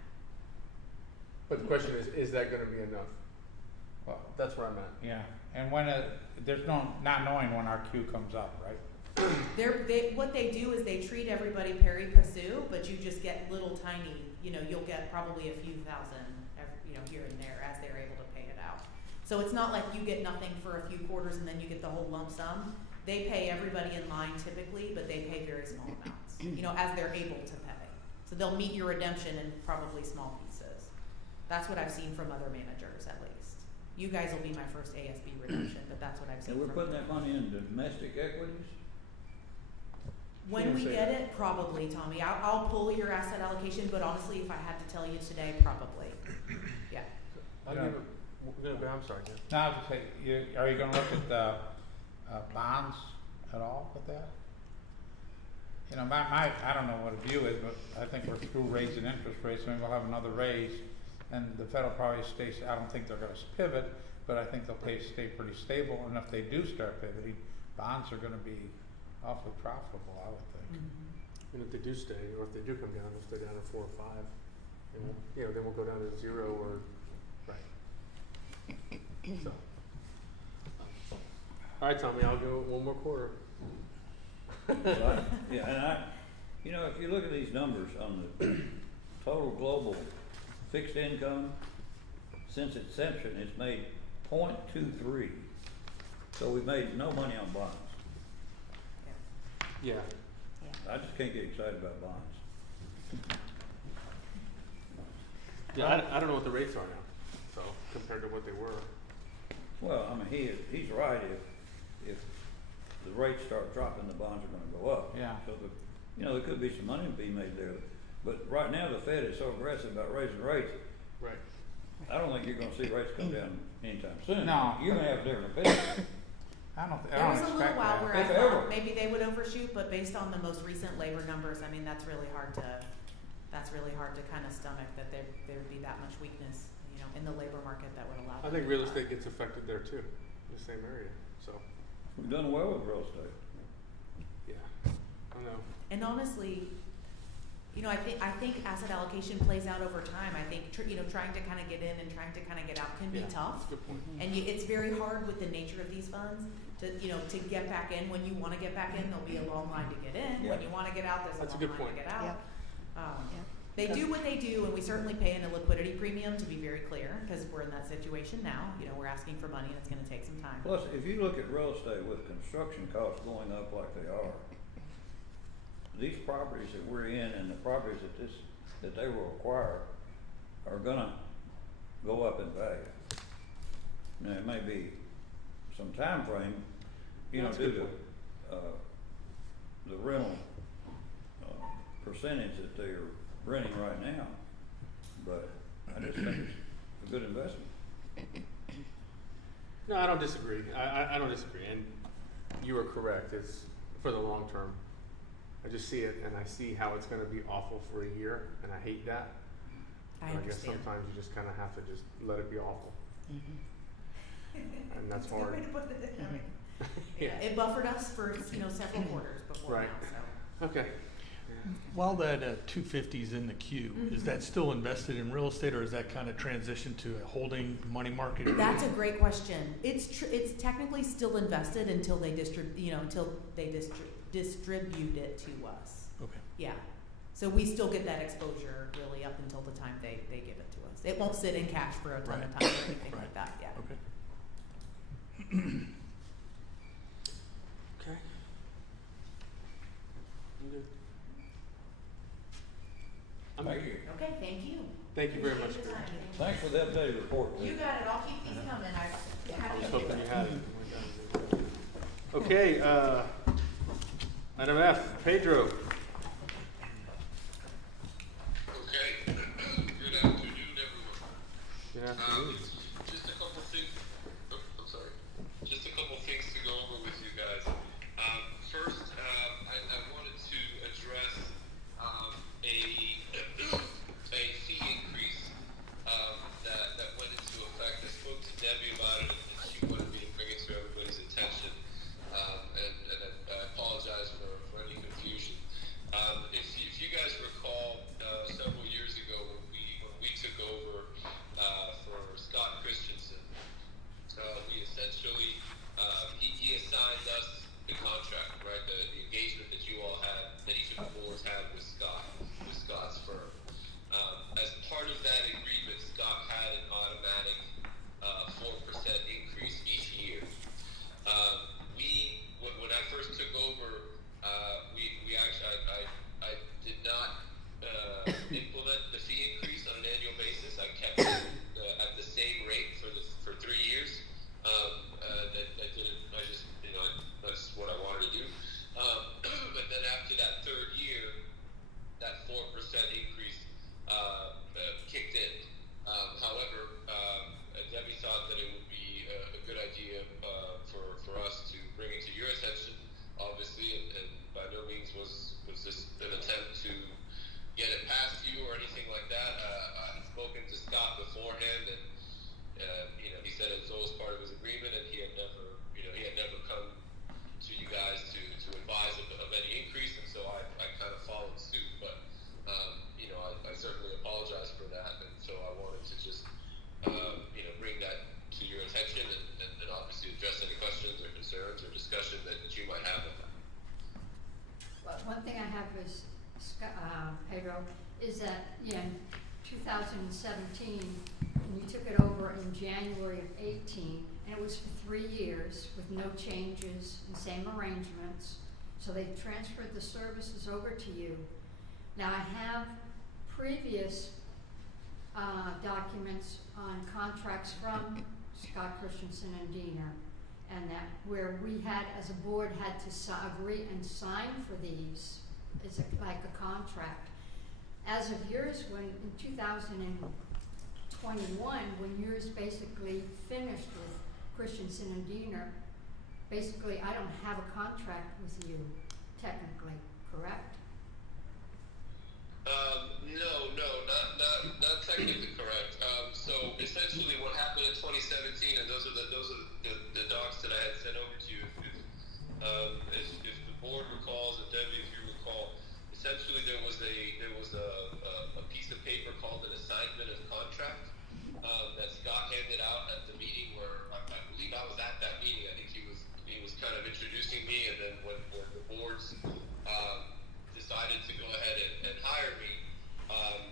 But the question is that gonna be enough? Well, That's where I'm at. yeah, and there's not knowing when our queue comes up, right? What they do is they treat everybody pari passu, but you just get little tiny, you'll get probably a few thousand, here and there as they're able to pay it out. So it's not like you get nothing for a few quarters and then you get the whole lump sum. They pay everybody in line typically, but they pay very small amounts, as they're able to pay. So they'll meet your redemption in probably small pieces. That's what I've seen from other managers, at least. You guys will be my first ASB redemption, but that's what I've seen. And we're from putting that money into domestic equities? When we get it, probably, Tommy. I'll pull your asset allocation, but honestly, if I had to tell you today, probably. Yeah. I'm sorry, Jim. Now, I was gonna say, are you gonna look at the bonds at all with that? I don't know what a view is, but I think we're through raising interest rates, maybe we'll have another raise, and the Federal probably stays, I don't think they're gonna pivot, but I think they'll stay pretty stable, and if they do start pivoting, bonds are gonna be awfully profitable, I would think. Mm-hmm. And if they do stay, or if they do come down, they'll stay down at 4 or 5. Then we'll go down to 0 or, right. So. All right, Tommy, I'll go one more quarter. Right. Yeah, and if you look at these numbers on the total global fixed income, since inception, it's made 0.23. So we've made no money on bonds. Yeah. I just can't get excited about bonds. Yeah, I don't know what the rates are now, so compared to what they were. Well, I mean, he's right. If the rates start dropping, the bonds are gonna go up. Yeah. So there could be some money to be made there. But right now, the Fed is so aggressive about raising rates. Right. I don't think you're gonna see rates come down anytime soon. No. You're gonna have a different opinion. I don't There was a expect little while that. where I If ever. thought maybe they would overshoot, but based on the most recent labor numbers, I mean, that's really hard to kind of stomach that there would be that much weakness, in the labor market that would allow. I them think to real cut. estate gets affected there too, in the same area, so, We've done well with real estate. yeah, I don't know. And honestly, I think asset allocation plays out over time. I think trying to kind of get in and trying to kind of get out can be Yeah, tough. that's a good point. And it's very hard with the nature of these funds to get back in. When you want to get back in, there'll be a long line to get in. Yeah. When you want to get out, there's That's a a good long line to point. get out. Yeah. They do what they do, and we certainly pay in a liquidity premium, to be very clear, because we're in that situation now. We're asking for money, and it's going to take some time. Plus, if you look at real estate with construction costs going up like they are, these properties that we're in and the properties that they will acquire are gonna go up in value. Now, it may be some time frame, That's a due good to, the rental, percentage that they're renting right now, but I just think it's a good investment. No, I don't disagree. I don't disagree, and you are correct. It's for the long term. I just see it and I see how it's gonna be awful for a year, and I hate that. I And I guess understand. sometimes you just kinda have to just let it be awful, and that's a good hard. way to put it. I mean, Yeah. It buffered us for, several quarters before Right. now, so. Okay. While that 250 is in the queue, is that still invested in real estate, or is that kind of transitioned to a holding money market? That's a great question. It's technically still invested until they distribute it to us. Okay. Yeah. So we still get that exposure really up until the time they give it to us. It won't sit in cash for a ton of Right. time or anything Right. like that, yeah. Okay. Okay. I'm good. Thank you. Okay, thank you. Thank you very much. Appreciate the time. Thanks for the updated report. You got it. I'll keep these coming. I'm I happy was to do hoping you it. had it. Okay, item F, Pedro. Okay. Good afternoon, everyone. Good afternoon. Just a couple things. Oh, I'm sorry. Just a couple things to go over with you guys. First, I wanted to address a fee increase that went into effect. I spoke to Debbie about it, and she wanted me to bring it to everybody's attention. And I apologize for any confusion. If you guys recall, several years ago when we took over for Scott Christensen, we essentially he assigned us the contract, right? The engagement that you all had, that each of the boards had with Scott's firm. As part of that agreement, Scott had an automatic 4% increase each year. When I first took over, we actually I did not implement the fee increase on an annual basis. I kept it at the same rate for 3 years. That didn't. I just that's what I wanted to do. But then after that third year, that 4% increase kicked in. However, Debbie thought that it would be a good idea for us to bring it to your attention, obviously, and by no means was this an attempt to get it past you or anything like that. I've spoken to Scott beforehand, and he said it was always part of his agreement, and he had never come to you guys to advise of any increase, and so I kind of followed suit. But I certainly apologize for that, and so I wanted to just bring that to your attention and obviously address any questions or concerns or discussion that you might have on that. Well, one thing I have is, Pedro, is that in 2017, and you took it over in January of 18, and it was for 3 years with no changes and same arrangements. So they transferred the services over to you. Now I have previous documents on contracts from Scott Christensen and Diener, and that where we had, as a board, had to agree and sign for these, like a contract. As of yours, when in 2021, when yours basically finished with Christensen and Diener, basically I don't have a contract with you, technically, correct? Not technically correct. So essentially, what happened in 2017, and those are the docs that I had sent over to you. If the board recalls, and Debbie, if you recall, essentially there was a piece of paper called an assignment of contract that Scott handed out at the meeting where I believe I was at that meeting. I think he was kind of introducing me, and then when the boards decided to go ahead and hire me,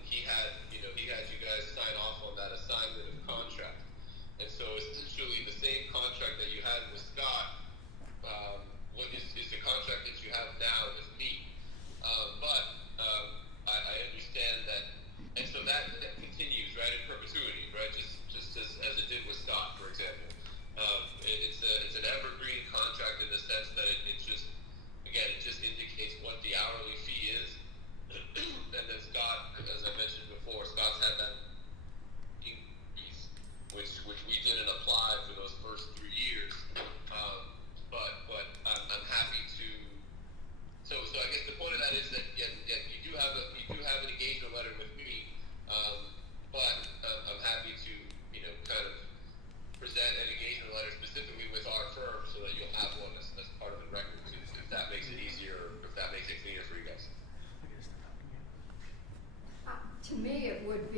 he had you guys sign off on that assignment of contract. And so essentially the same contract that you had with Scott is the contract that you have now with me. But I understand that, and so that continues, right, in perpetuity, right, just as it did with Scott, for example. It's an evergreen contract in the sense that it just indicates what the hourly fee is. And then Scott, as I mentioned before, Scott's had that increase, which we didn't apply for those first 3 years.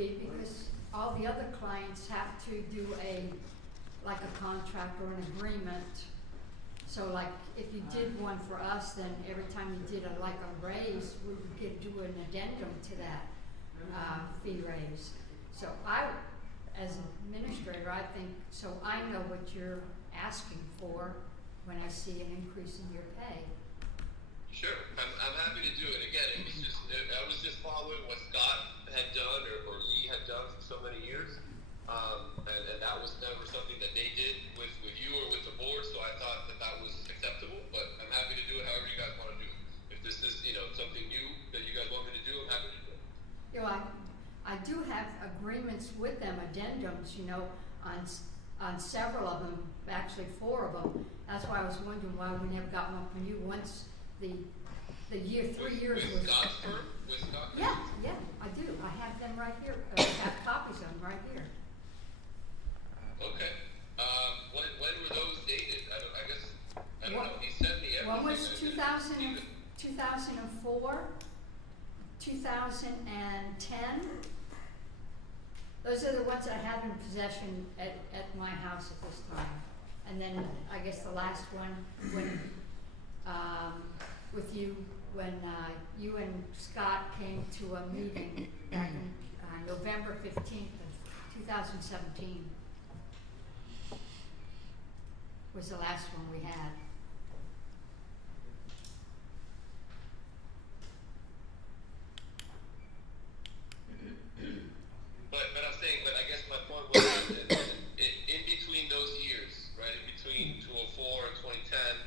be, because all the other clients have to do like a contract or an agreement. So like, if you did one for us, then every time you did like a raise, we would do an addendum to that, fee raise. So as an administrator, I think, so I know what you're asking for when I see an increase in your pay. Sure, I'm happy to do it. Again, it was just, I was just following what Scott had done or Lee had done for so many years. And that was never something that they did with you or with the board, so I thought that was acceptable, but I'm happy to do it however you guys want to do it. If this is, something new that you guys want me to do, I'm happy to do it. You know, I do have agreements with them, addendums, on several of them, actually 4 of them. That's why I was wondering why we never got one from you once the year, 3 years was. With Scott's firm? With Scott? Yeah, I do. I have them right here. I have copies of them right here. Okay. When were those dated? I guess, I don't One- know, he sent me everything. One was I didn't 2004, 2010. Those are the ones I have in possession at my house at this time. And then I guess the last one when, with you, when you and Scott came to a meeting back in November 15th of 2017 was the last one we had. But I'm saying, but I guess my point was that in between those years, right, in between 2004 and 2010,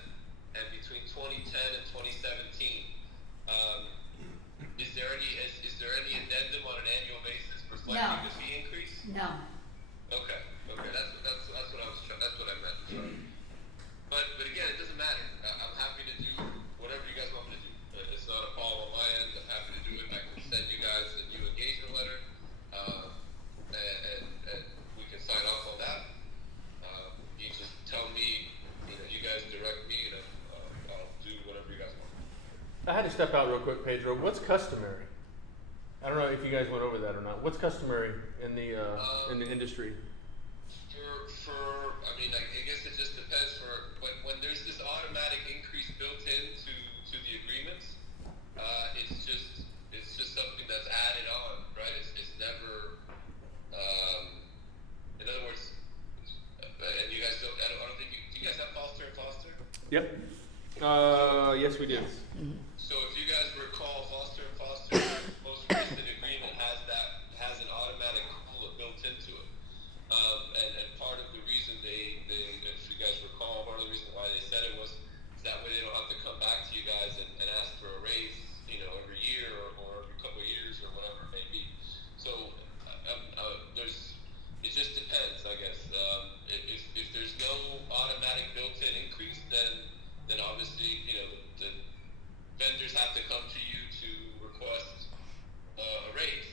and between 2010 and 2017, is there any addendum on an annual basis reflecting No. the fee increase? No. Okay, that's what I was that's what I meant. Sorry. But again, it doesn't matter. I'm happy to do whatever you guys want me to do. It's not a problem on my end. I'm happy to do it. I can send you guys a new engagement letter, and we can sign off on that. You just tell me, you guys direct me, and I'll do whatever you guys want. I had to step out real quick, Pedro. What's customary? I don't know if you guys went over that or not. What's customary in the industry? I guess it just depends when there's this automatic increase built into the agreements, it's just something that's added on, right? It's never, in other words, and you guys don't, I don't think do you guys have Foster and Foster? Yep. Yes, we do. So if you guys recall, Foster and Foster's most recent agreement has an automatic COLA built into it. And part of the reason if you guys recall, part of the reason why they said it was that way they don't have to come back to you guys and ask for a raise, every year or every couple of years or whatever it may be. So it just depends, I guess. If there's no automatic built-in increase, then obviously, the vendors have to come to you to request a raise.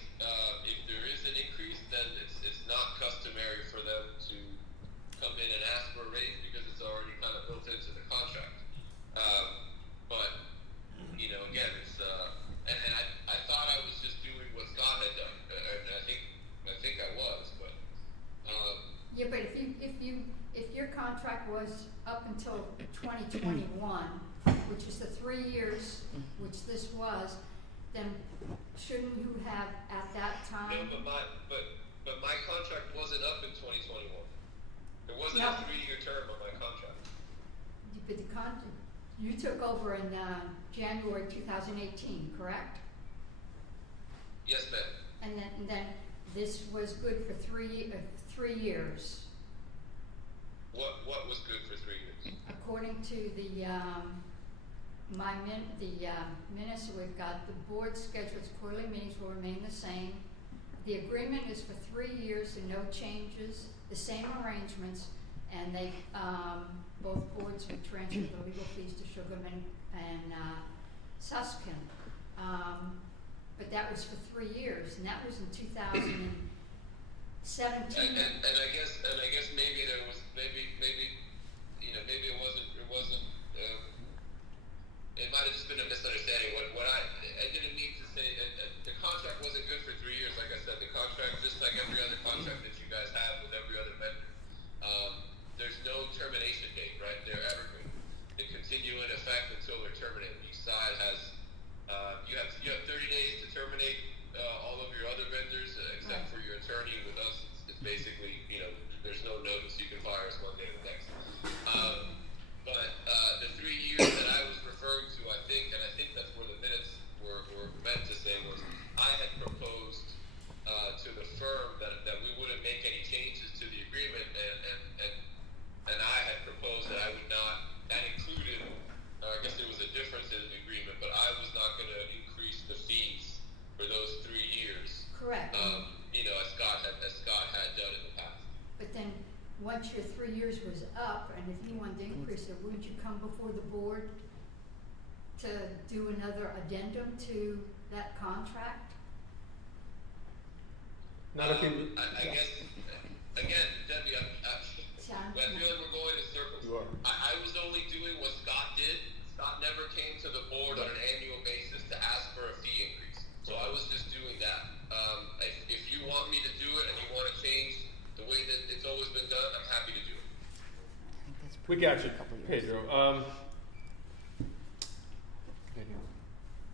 If there is an increase, then it's not customary for them to come in and ask for a raise because it's already kind of built into the contract. But again, it's and I thought I was just doing what Scott had done. And I think I was, but Yeah, but if your contract was up until 2021, which is the 3 years, which this was, then shouldn't you have at that time? no, but my contract wasn't up in 2021. There wasn't No. a 3-year term on my contract. But you took over in January 2018, correct? Yes, ma'am. And then this was good for 3 years. What was good for 3 years? According to the minutes that we've got, the board schedules quarterly meetings will remain the same. The agreement is for 3 years and no changes, the same arrangements, and they both boards would transfer the legal fees to Sugarman and Suskin. But that was for 3 years, and that was in 2017. And I guess maybe there was maybe it wasn't it might have just been a misunderstanding. What I didn't mean to say the contract wasn't good for 3 years. Like I said, the contract wanted to increase it, wouldn't you come before the board to do another addendum to that contract? Not if you, I guess, again, Debbie, Sound- I feel like we're going in circles. You are. I was only doing what Scott did. Scott never came to the board on an annual basis to ask for a fee increase. So I was just doing that. If you want me to do it and you want to change the way that it's always been done, I'm happy to do it. we got you, Pedro. Continue.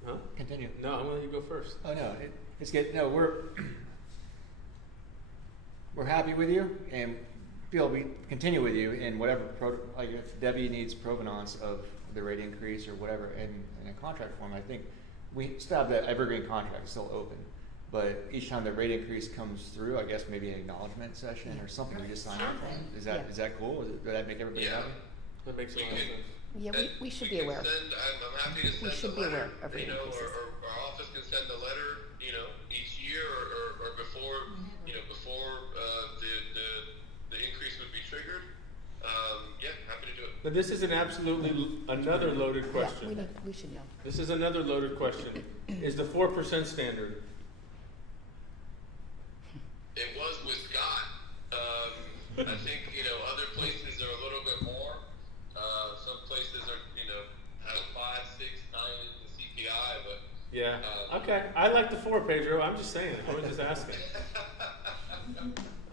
Huh? Continue. No, I'm gonna let you go first. Oh, no, it's good. No, we're happy with you and feel we continue with you in whatever, like if Debbie needs provenance of the rate increase or whatever in a contract form, I think we still have that evergreen contract still open. But each time the rate increase comes through, I guess maybe an acknowledgement session or something we just sign up on. Is that cool? Does that make everybody Yeah. happy? That makes a lot of sense. Yeah, we should be can aware. I'm happy to send We should a be letter, aware of rate you know, increases. or our office can send a letter, you know, each year or before, you know, before the increase would be triggered. Yeah, happy to do it. But this is an absolutely another loaded Yeah, question. we should know. This is another loaded question. Is the 4% standard? It was with Scott. I think, you know, other places are a little bit more. Some places are, you know, have 5, 6 times the CPI, but Yeah. Okay. I like the 4, Pedro. I'm just saying. I was just asking.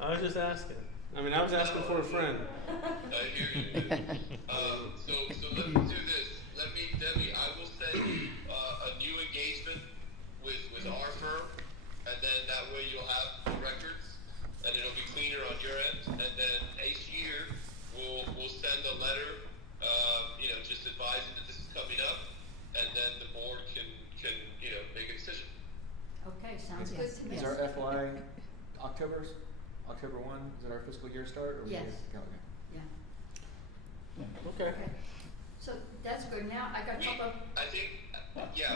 I was just asking. I mean, I was asking for a friend. I hear you. So let me do this. Debbie, I will send you a new engagement with our firm, and then that way you'll have the records, and it'll be cleaner on your end. And then each year we'll send a letter, you know, just advising that this is coming up, and then the board can you know make a decision. Okay, sounds good to me. Is our FY October 1? Is it our fiscal year start? Or Yes. Okay. Yeah, Okay. okay. So that's good. Now I got a couple. I think, yeah,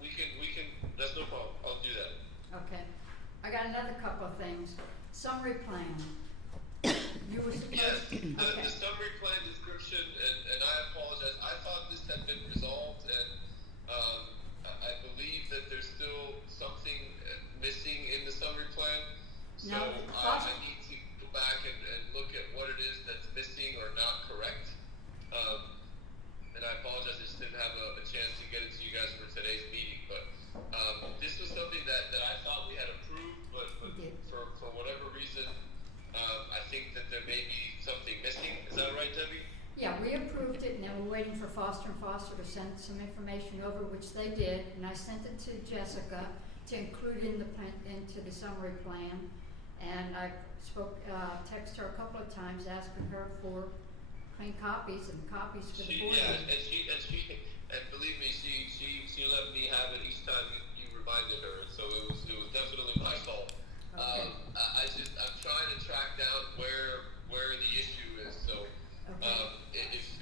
we can. That's no problem. I'll do that. Okay. I got another couple of things. Summary plan. You were supposed. Yes, Okay. the summary plan description, and I apologize, I thought this had been resolved, and I believe that there's still something missing in the summary plan. So No, I need to go back and look at what it is that's missing or not correct. And I apologize, I just didn't have a chance to get it to you guys for today's meeting, but this was something that I thought we had approved, but We did. for whatever reason, I think that there may be something missing. Is that right, Debbie? Yeah, we approved it, and now we're waiting for Foster & Foster to send some information over, which they did, and I sent it to Jessica to include in the plan, into the summary plan. And I texted her a couple of times asking her for clean copies and copies for the board. And believe me, she let me have it each time you reminded her, so it was definitely my fault. Okay. I'm trying to track down where the issue is, so. Okay.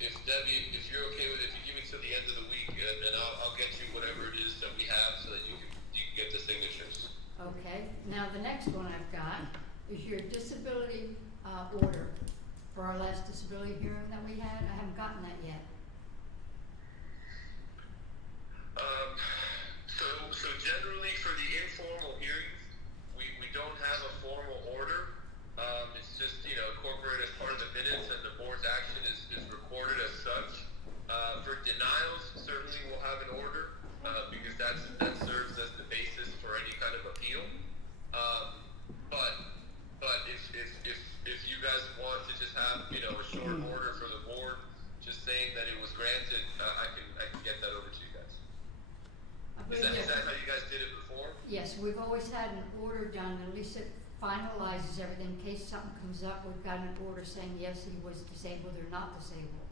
If Debbie, if you're okay with it, if you give me to the end of the week, and I'll get you whatever it is that we have, so that you can get the signatures. Okay, now the next one I've got is your disability order for our last disability hearing that we had. I haven't gotten that yet. So generally for the informal hearings, we don't have a formal order. It's just, you know, incorporated as part of the minutes, and the board's action is recorded as such. For denials, certainly we'll have an order, because that serves as the basis for any kind of appeal. But if you guys want to just have, you know, a short order for the board, just saying that it was granted, I can get that over to you guys. Is that how you guys did it before? Yes, we've always had an order done, at least it finalizes everything. In case something comes up, we've got an order saying, yes, he was disabled or not disabled.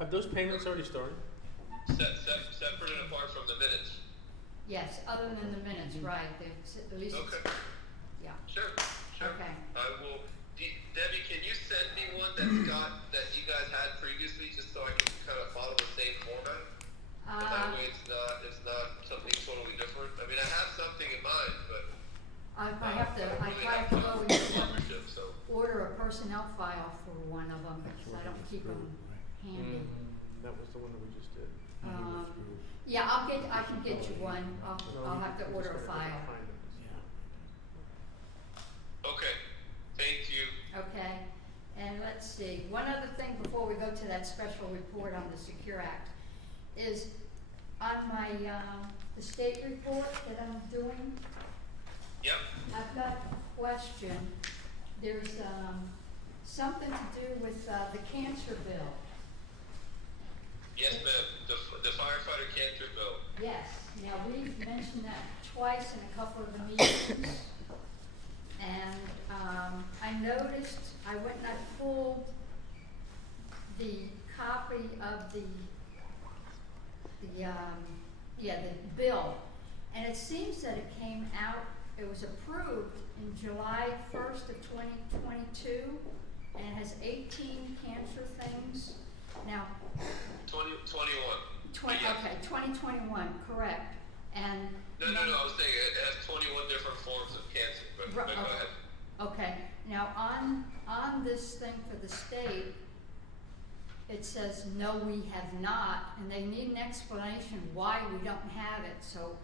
Have those payments already started? Separate and apart from the minutes. Yes, other than the minutes, right, at least, Okay. yeah, Sure. okay. I will. Debbie, can you send me one that you guys had previously, just so I can kind of follow the same format? And that way it's not something totally different. I mean, I have something in mind, but I have to really go have and partnership, so. order a personnel file for one of them, because I don't keep them handy. That was the one that we just did. Yeah, I can get you one, I'll have to order a file. Okay, thank you. Okay, and let's see, one other thing before we go to that special report on the Secure Act is on my, the state report that I'm doing, Yep. I've got a question. There's, something to do with, the cancer bill. Yes, ma'am. The firefighter cancer bill. Yes, now we've mentioned that twice in a couple of the meetings. And, I noticed, I went and I pulled the copy of the bill. And it seems that it came out, it was approved in July 1st of 2022, and it has 18 cancer things. Now, 2021. okay, 2021, correct. And No, I was saying it has 21 different forms of cancer, but go ahead. Okay, now on this thing for the state, it says, no, we have not, and they need an explanation why we don't have it. So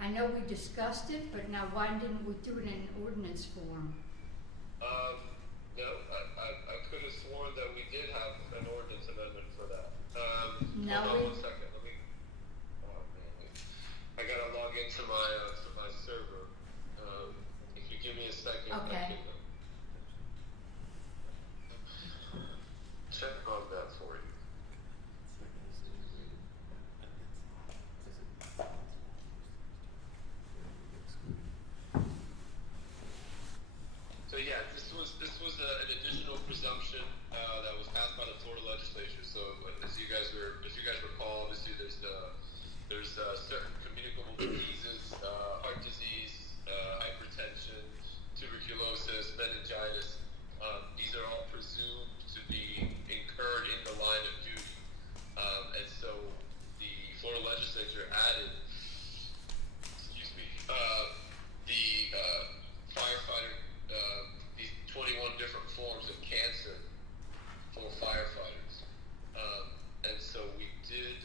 I know we discussed it, but now why didn't we do it in ordinance form? No, I could have sworn that we did have an ordinance amendment for that. No, hold on 1 second. Let me. Oh man, wait. I gotta log into my server. If you give me a second. Okay. I can check on that for you. So yeah, this was an additional presumption that was passed by the Florida legislature. So as you guys recall, obviously there's certain communicable diseases, heart disease, hypertension, tuberculosis, meningitis. These are all presumed to be incurred in the line of duty, and so the Florida legislature added, the firefighter. These 21 different forms of cancer for firefighters. And so we did,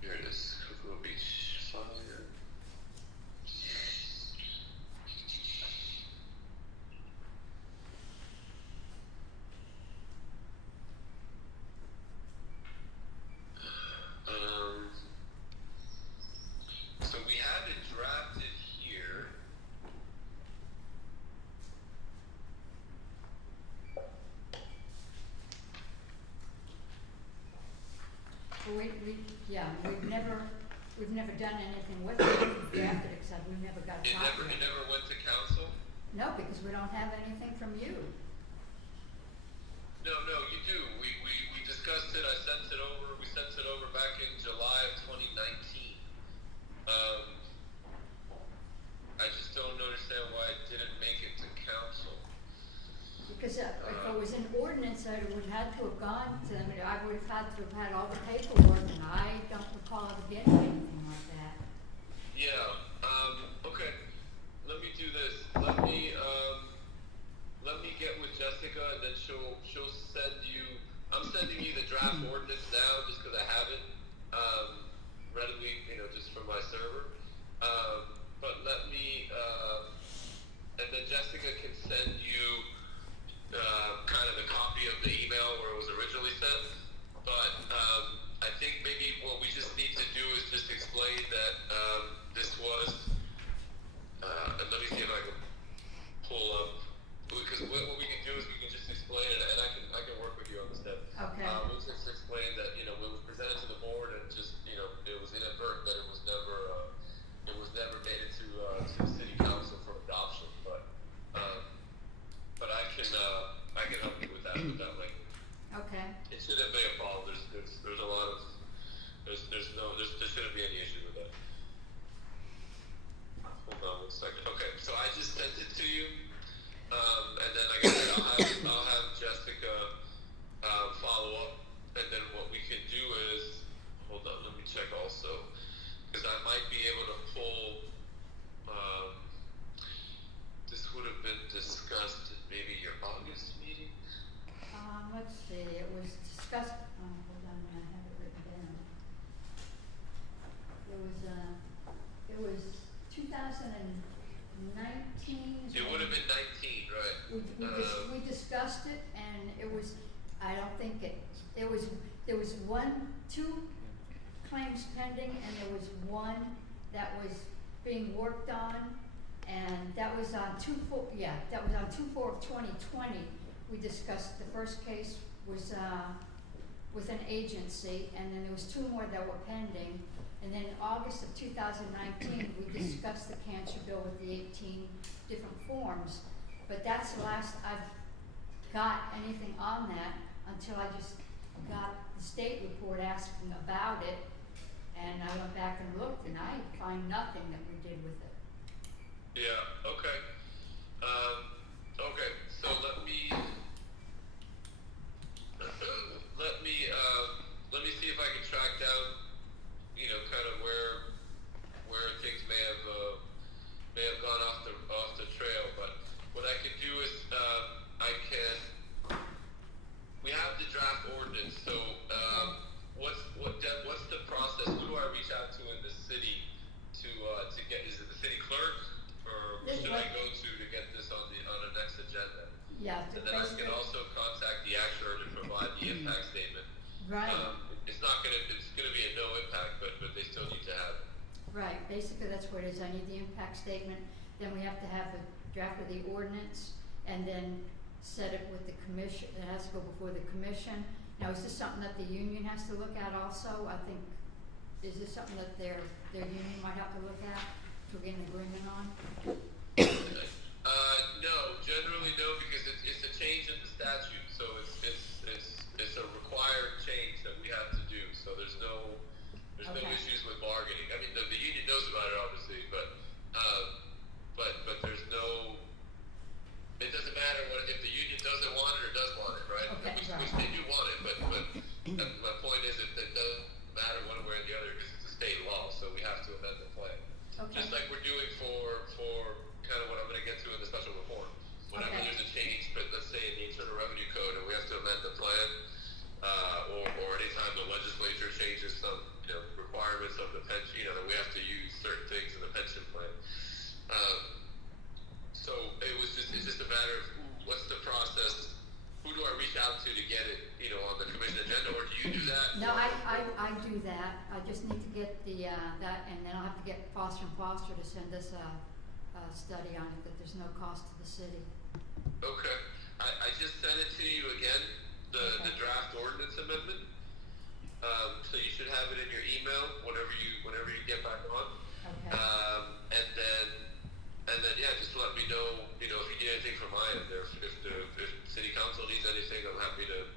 here it is, Cocoa Beach Fire. So we have it drafted here. We've never done anything with it. We've drafted it, except we've never got a It copy. never went to council? No, because we don't have anything from you. No, you do. We discussed it. We sent it over back in July of 2019. I just don't understand why it didn't make it to council. Because if it was an ordinance, it would have to have gone to them, I would have had to have had all the paperwork, and I don't recall ever getting anything like that. Yeah. Okay. Let me do this. Let me get with Jessica, and then she'll send you. I'm sending you the draft ordinance now, just because I have it readily, just from my server. But let me, and then Jessica can send you kind of a copy of the email where it was originally sent. But I think maybe what we just need to do is just explain that this was we discussed it, and it was, I don't think it was, there was two claims pending, and there was one that was being worked on, and that was on 2/4 of 2020. We discussed, the first case was, with an agency, and then there was two more that were pending. And then in August of 2019, we discussed the cancer bill with the 18 different forms. But that's the last I've got anything on that until I just got the state report asking about it. And I went back and looked, and I find nothing that we did with it. Yeah, okay. Okay, so let me see if I can track down, you know, kind of where things may have gone off the trail. But what I can do is we have the draft ordinance. So what's the process? Who do I reach out to in the city to get? Is it the city clerk, or should I go to get this on the next agenda? Yeah. And then I can also contact the actuary to provide the impact statement. Right. It's gonna be a no impact, but they still need to have it. Right, basically that's what it is. I need the impact statement, then we have to have the draft of the ordinance, and then set it with the commission. It has to go before the commission. Now, is this something that the union has to look at also? I think, is this something that their union might have to look at to get an agreement on? No, generally no, because it's a change in the statute, so it's a required change that we have to do. So there's no issues with bargaining. I mean, the union knows about it obviously, but there's no. It doesn't matter if the union doesn't want it or does want it, right? Okay, Which they do want it, but my point is that it doesn't matter one way or the other because it's a state law, so we have to amend the plan. Okay. Just like we're doing for kind of what I'm going to get to in the special report. Whenever there's a change, but let's say in the Internal Revenue Code, and we have to amend the plan, or anytime the legislature changes some requirements of the pension, that we have to use certain things in the pension plan. So it's just a matter of what's the process. Who do I reach out to get it, on the commission agenda, or do you do that? No, I do that. I just need to get the, that, and then I'll have to get Foster & Foster to send us a study on it, that there's no cost to the city. Okay. I just sent it to you again, the draft ordinance amendment. So you should have it in your email whenever you get back on. Okay. And then just let me know, if you need anything from my end there. If city council needs anything, I'm happy to,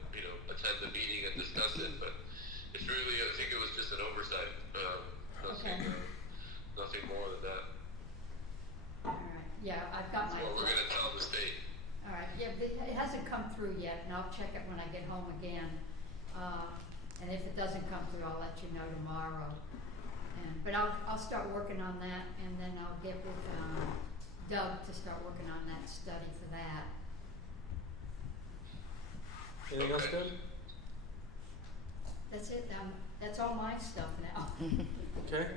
attend the meeting and discuss it. But it's really, I think it was just an oversight. Nothing more than that. All right. Yeah, I've got my. That's what we're gonna tell the state. All right. Yeah, it hasn't come through yet, and I'll check it when I get home again. And if it doesn't come through, I'll let you know tomorrow. But I'll start working on that, and then I'll get with Doug to start working on that study for that. Anything else, Tim? That's it. That's all my stuff now. Okay.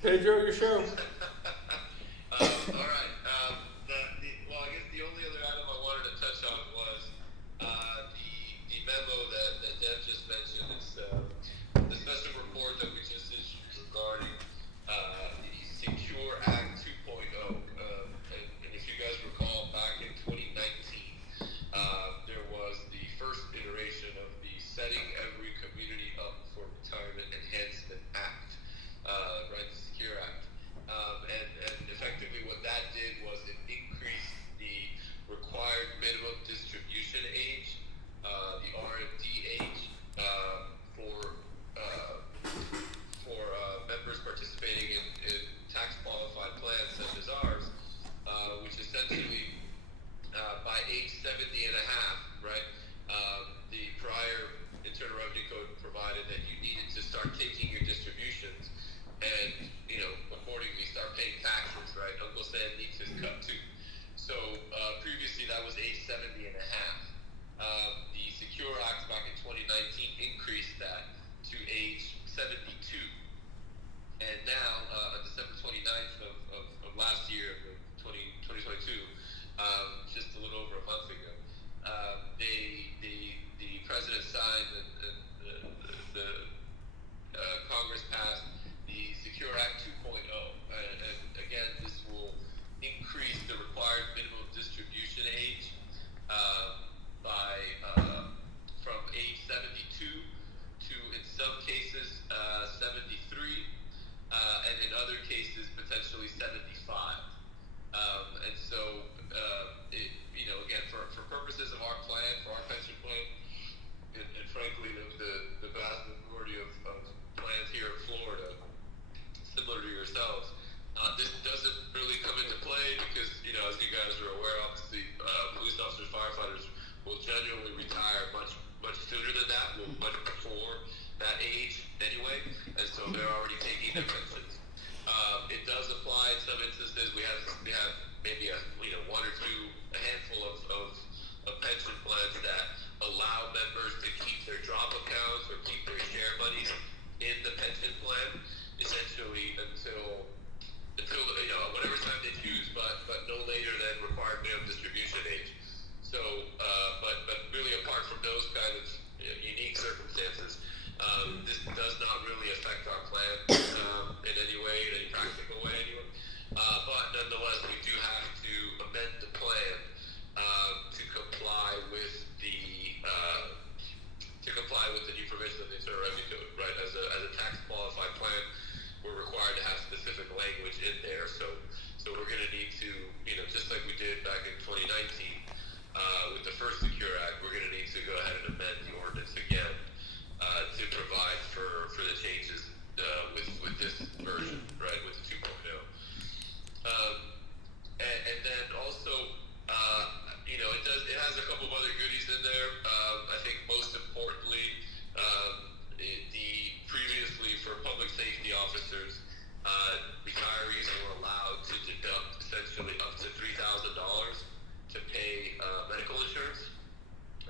Pedro, your show. All right. Well, I guess the only other item I wanted to touch on was the memo that Deb just mentioned. It's the special report that we just issued regarding the Secure Act 2.0. And if you guys recall, back in 2019, there was the first iteration of the Setting Every Community Up for Retirement Enhancement Act, right, the Secure Act. And effectively what that did was it increased the required minimum distribution age, the RMD age, for members participating in tax qualified plans such as ours, which essentially by age 70 and a half, right, the prior Internal Revenue Code provided that you needed to start taking your distributions and, accordingly start paying taxes, right? Uncle Sam needs his cut too. So previously that was age 70 and a half. The Secure Act back in 2019 increased that to age 72. And now, on December 29th of last year, 2022, just a little over a month ago, officers, firefighters will generally retire much sooner than that, much before that age anyway, and so they're already taking their pensions. It does apply in some instances. We have maybe a handful of pension plans that allow members to keep their drop accounts or keep their share monies in the pension plan, essentially until whatever time they choose, but no later than required minimum distribution age. So, but really apart from those kind of unique circumstances, this does not really affect our plan in any way, in any practical way anyway. But nonetheless, we do have to amend the plan to comply with the new provisions of the Internal Revenue Code, right? As a tax qualified plan, we're required to have specific language in there. So we're going to need to, just like we did back in 2019 with the first Secure Act, we're going to need to go ahead and amend the ordinance again to provide for the changes with this version, right, with the 2.0. And then also, it has a couple of other goodies in there. I think most importantly, previously for public safety officers, retirees were allowed to deduct essentially up to $3,000 to pay medical insurance.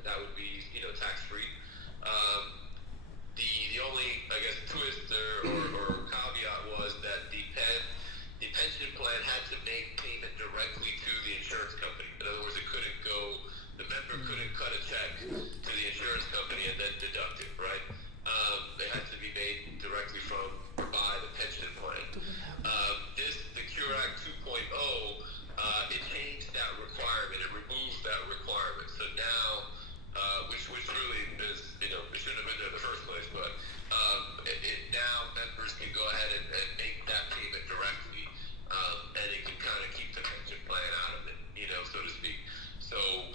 That would be, tax-free. The only, I guess, twist or caveat was that the pension plan had to make payment directly to the insurance company. In other words, the member couldn't cut a check to the insurance company and then deduct it, right? They had to be made directly from or by the pension plan. The Cure Act 2.0, it changed that requirement. It removed that requirement. So now, which really is, it shouldn't have been there in the first place, but now members can go ahead and make that payment directly, and it can kind of keep the pension plan out of it, so to speak. So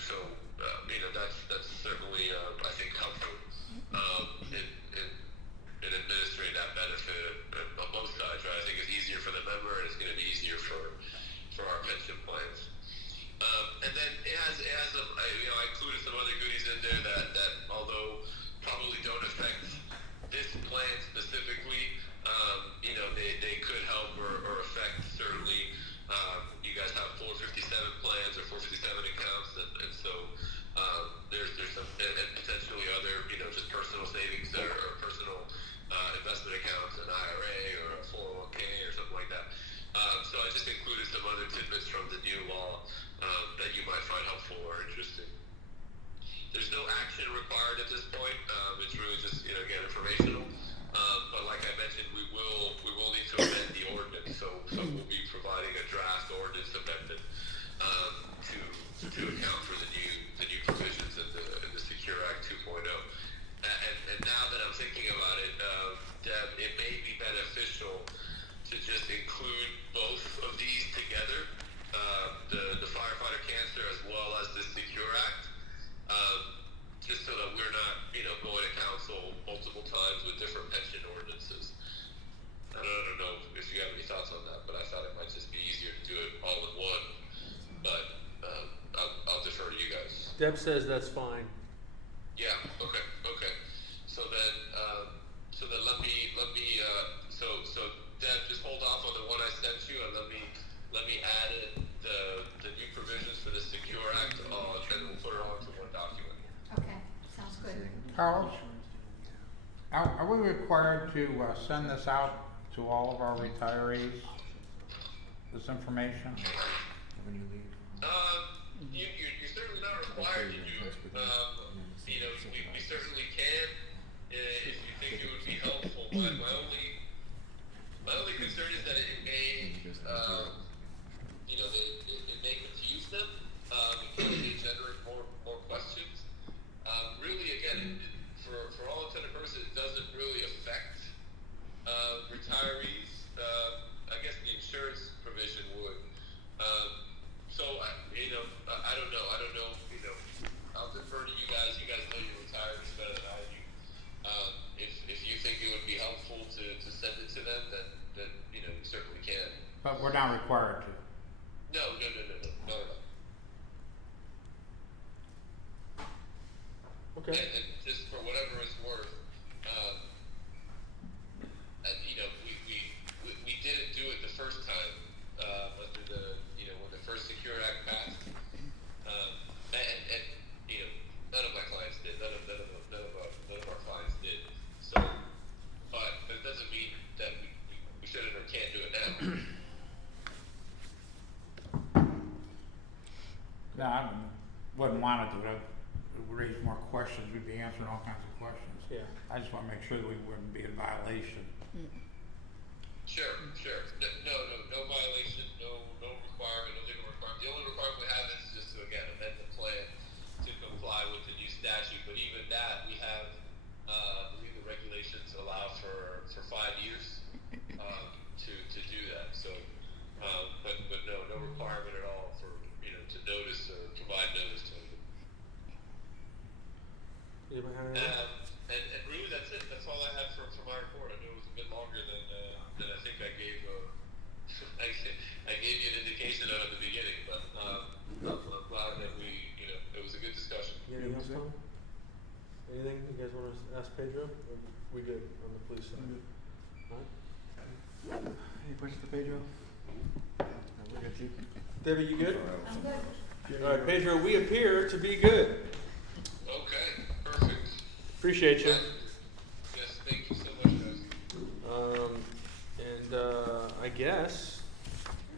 that's certainly, I think, helpful in administering that benefit on both sides, right? I think it's easier for the member, and it's going to be easier for our pension plans. And then it has I included some other goodies in there that although probably don't affect this plan specifically, they could help or affect certainly. You guys have 457 plans or 457 accounts, and so there's some and potentially other just personal savings or personal investment accounts, an IRA or a 401k or something like that. So I just included some other tidbits from the new law that you might find helpful or interesting. There's no action required at this point. It's really just again informational. But like I mentioned, we will need to amend the ordinance. So we'll be providing a draft ordinance amendment to account for the new provisions in the Secure Act 2.0. And now that I'm thinking about it, Deb, it may be beneficial to just include both of these together, the firefighter cancer as well as the Secure Act, just so that we're not, going to council multiple times with different pension ordinances. I don't know if you have any thoughts on that, but I thought it might just be easier to do it all in one. But I'll defer to you guys. Deb says that's fine. Yeah. Okay. So then let me. So Deb, just hold off on the one I sent you, and let me add in the new provisions for the Secure Act, and we'll put it all into one document. Okay, sounds good. Carlos, are we required to send this out to all of our retirees, this information? When you leave. You're certainly not required to do. We certainly can if you think it would be helpful. But my only concern is that it may, it may confuse them. It may generate more questions. Really, again, for all intents and purposes, it doesn't really affect retirees. I guess the insurance provision would. So I don't know. I'll defer to you guys. You guys know your retirees better than I do. If you think it would be helpful to send it to them, then we certainly can. But we're not required to. No. Okay. And just for whatever it's worth, you know, we didn't do it the first time, under the, you know, when the first Secure Act passed. And, you know, none of my clients did, none of our clients did. So, but it doesn't mean that we shouldn't or can't do it now. No, I wouldn't want to do it. It would raise more questions. We'd be answering all kinds of questions. Yeah. I just want to make sure that we wouldn't be in violation. Sure. No violation, no requirement, no legal requirement. The only requirement we have is just to, again, amend the plan to comply with the new statute. But even that, we have, I believe the regulations allow for 5 years, to do that. So, but no requirement at all for, you know, to notice or provide notice to anyone. Anybody have anything? And really, that's it. That's all I had for my report. I knew it was a bit longer than I think I gave. I gave you an indication of at the beginning, but I'm glad that we, you know, it was a good discussion. Anything else, Tom? Anything you guys want to ask Pedro? Or we good on the police side? All right. Any questions for Pedro? No, we're good too. Debbie, you good? I'm good. All right, Pedro, we appear to be good. Okay, perfect. Appreciate you. Yes, thank you so much, guys. I guess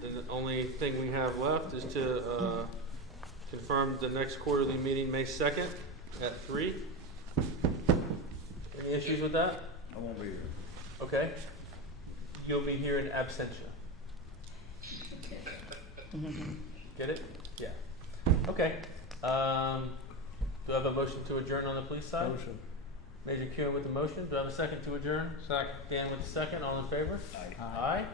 the only thing we have left is to confirm the next quarterly meeting, May 2nd at 3. Any issues with that? I won't be here. Okay. You'll be here in absentia. Get it? Yeah. Okay. Do I have a motion to adjourn on the police side? Motion. Major Q with the motion. Do I have a second to adjourn? Second. Dan with the second. All in favor? Aye. Aye.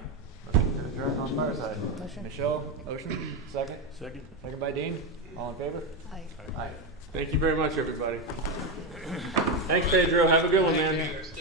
Motion to adjourn on fire side. Michelle, motion, second. Second. Second by Dean. All in favor? Aye. Aye. Thank you very much, everybody. Thanks, Pedro. Have a good one, man. Cheers.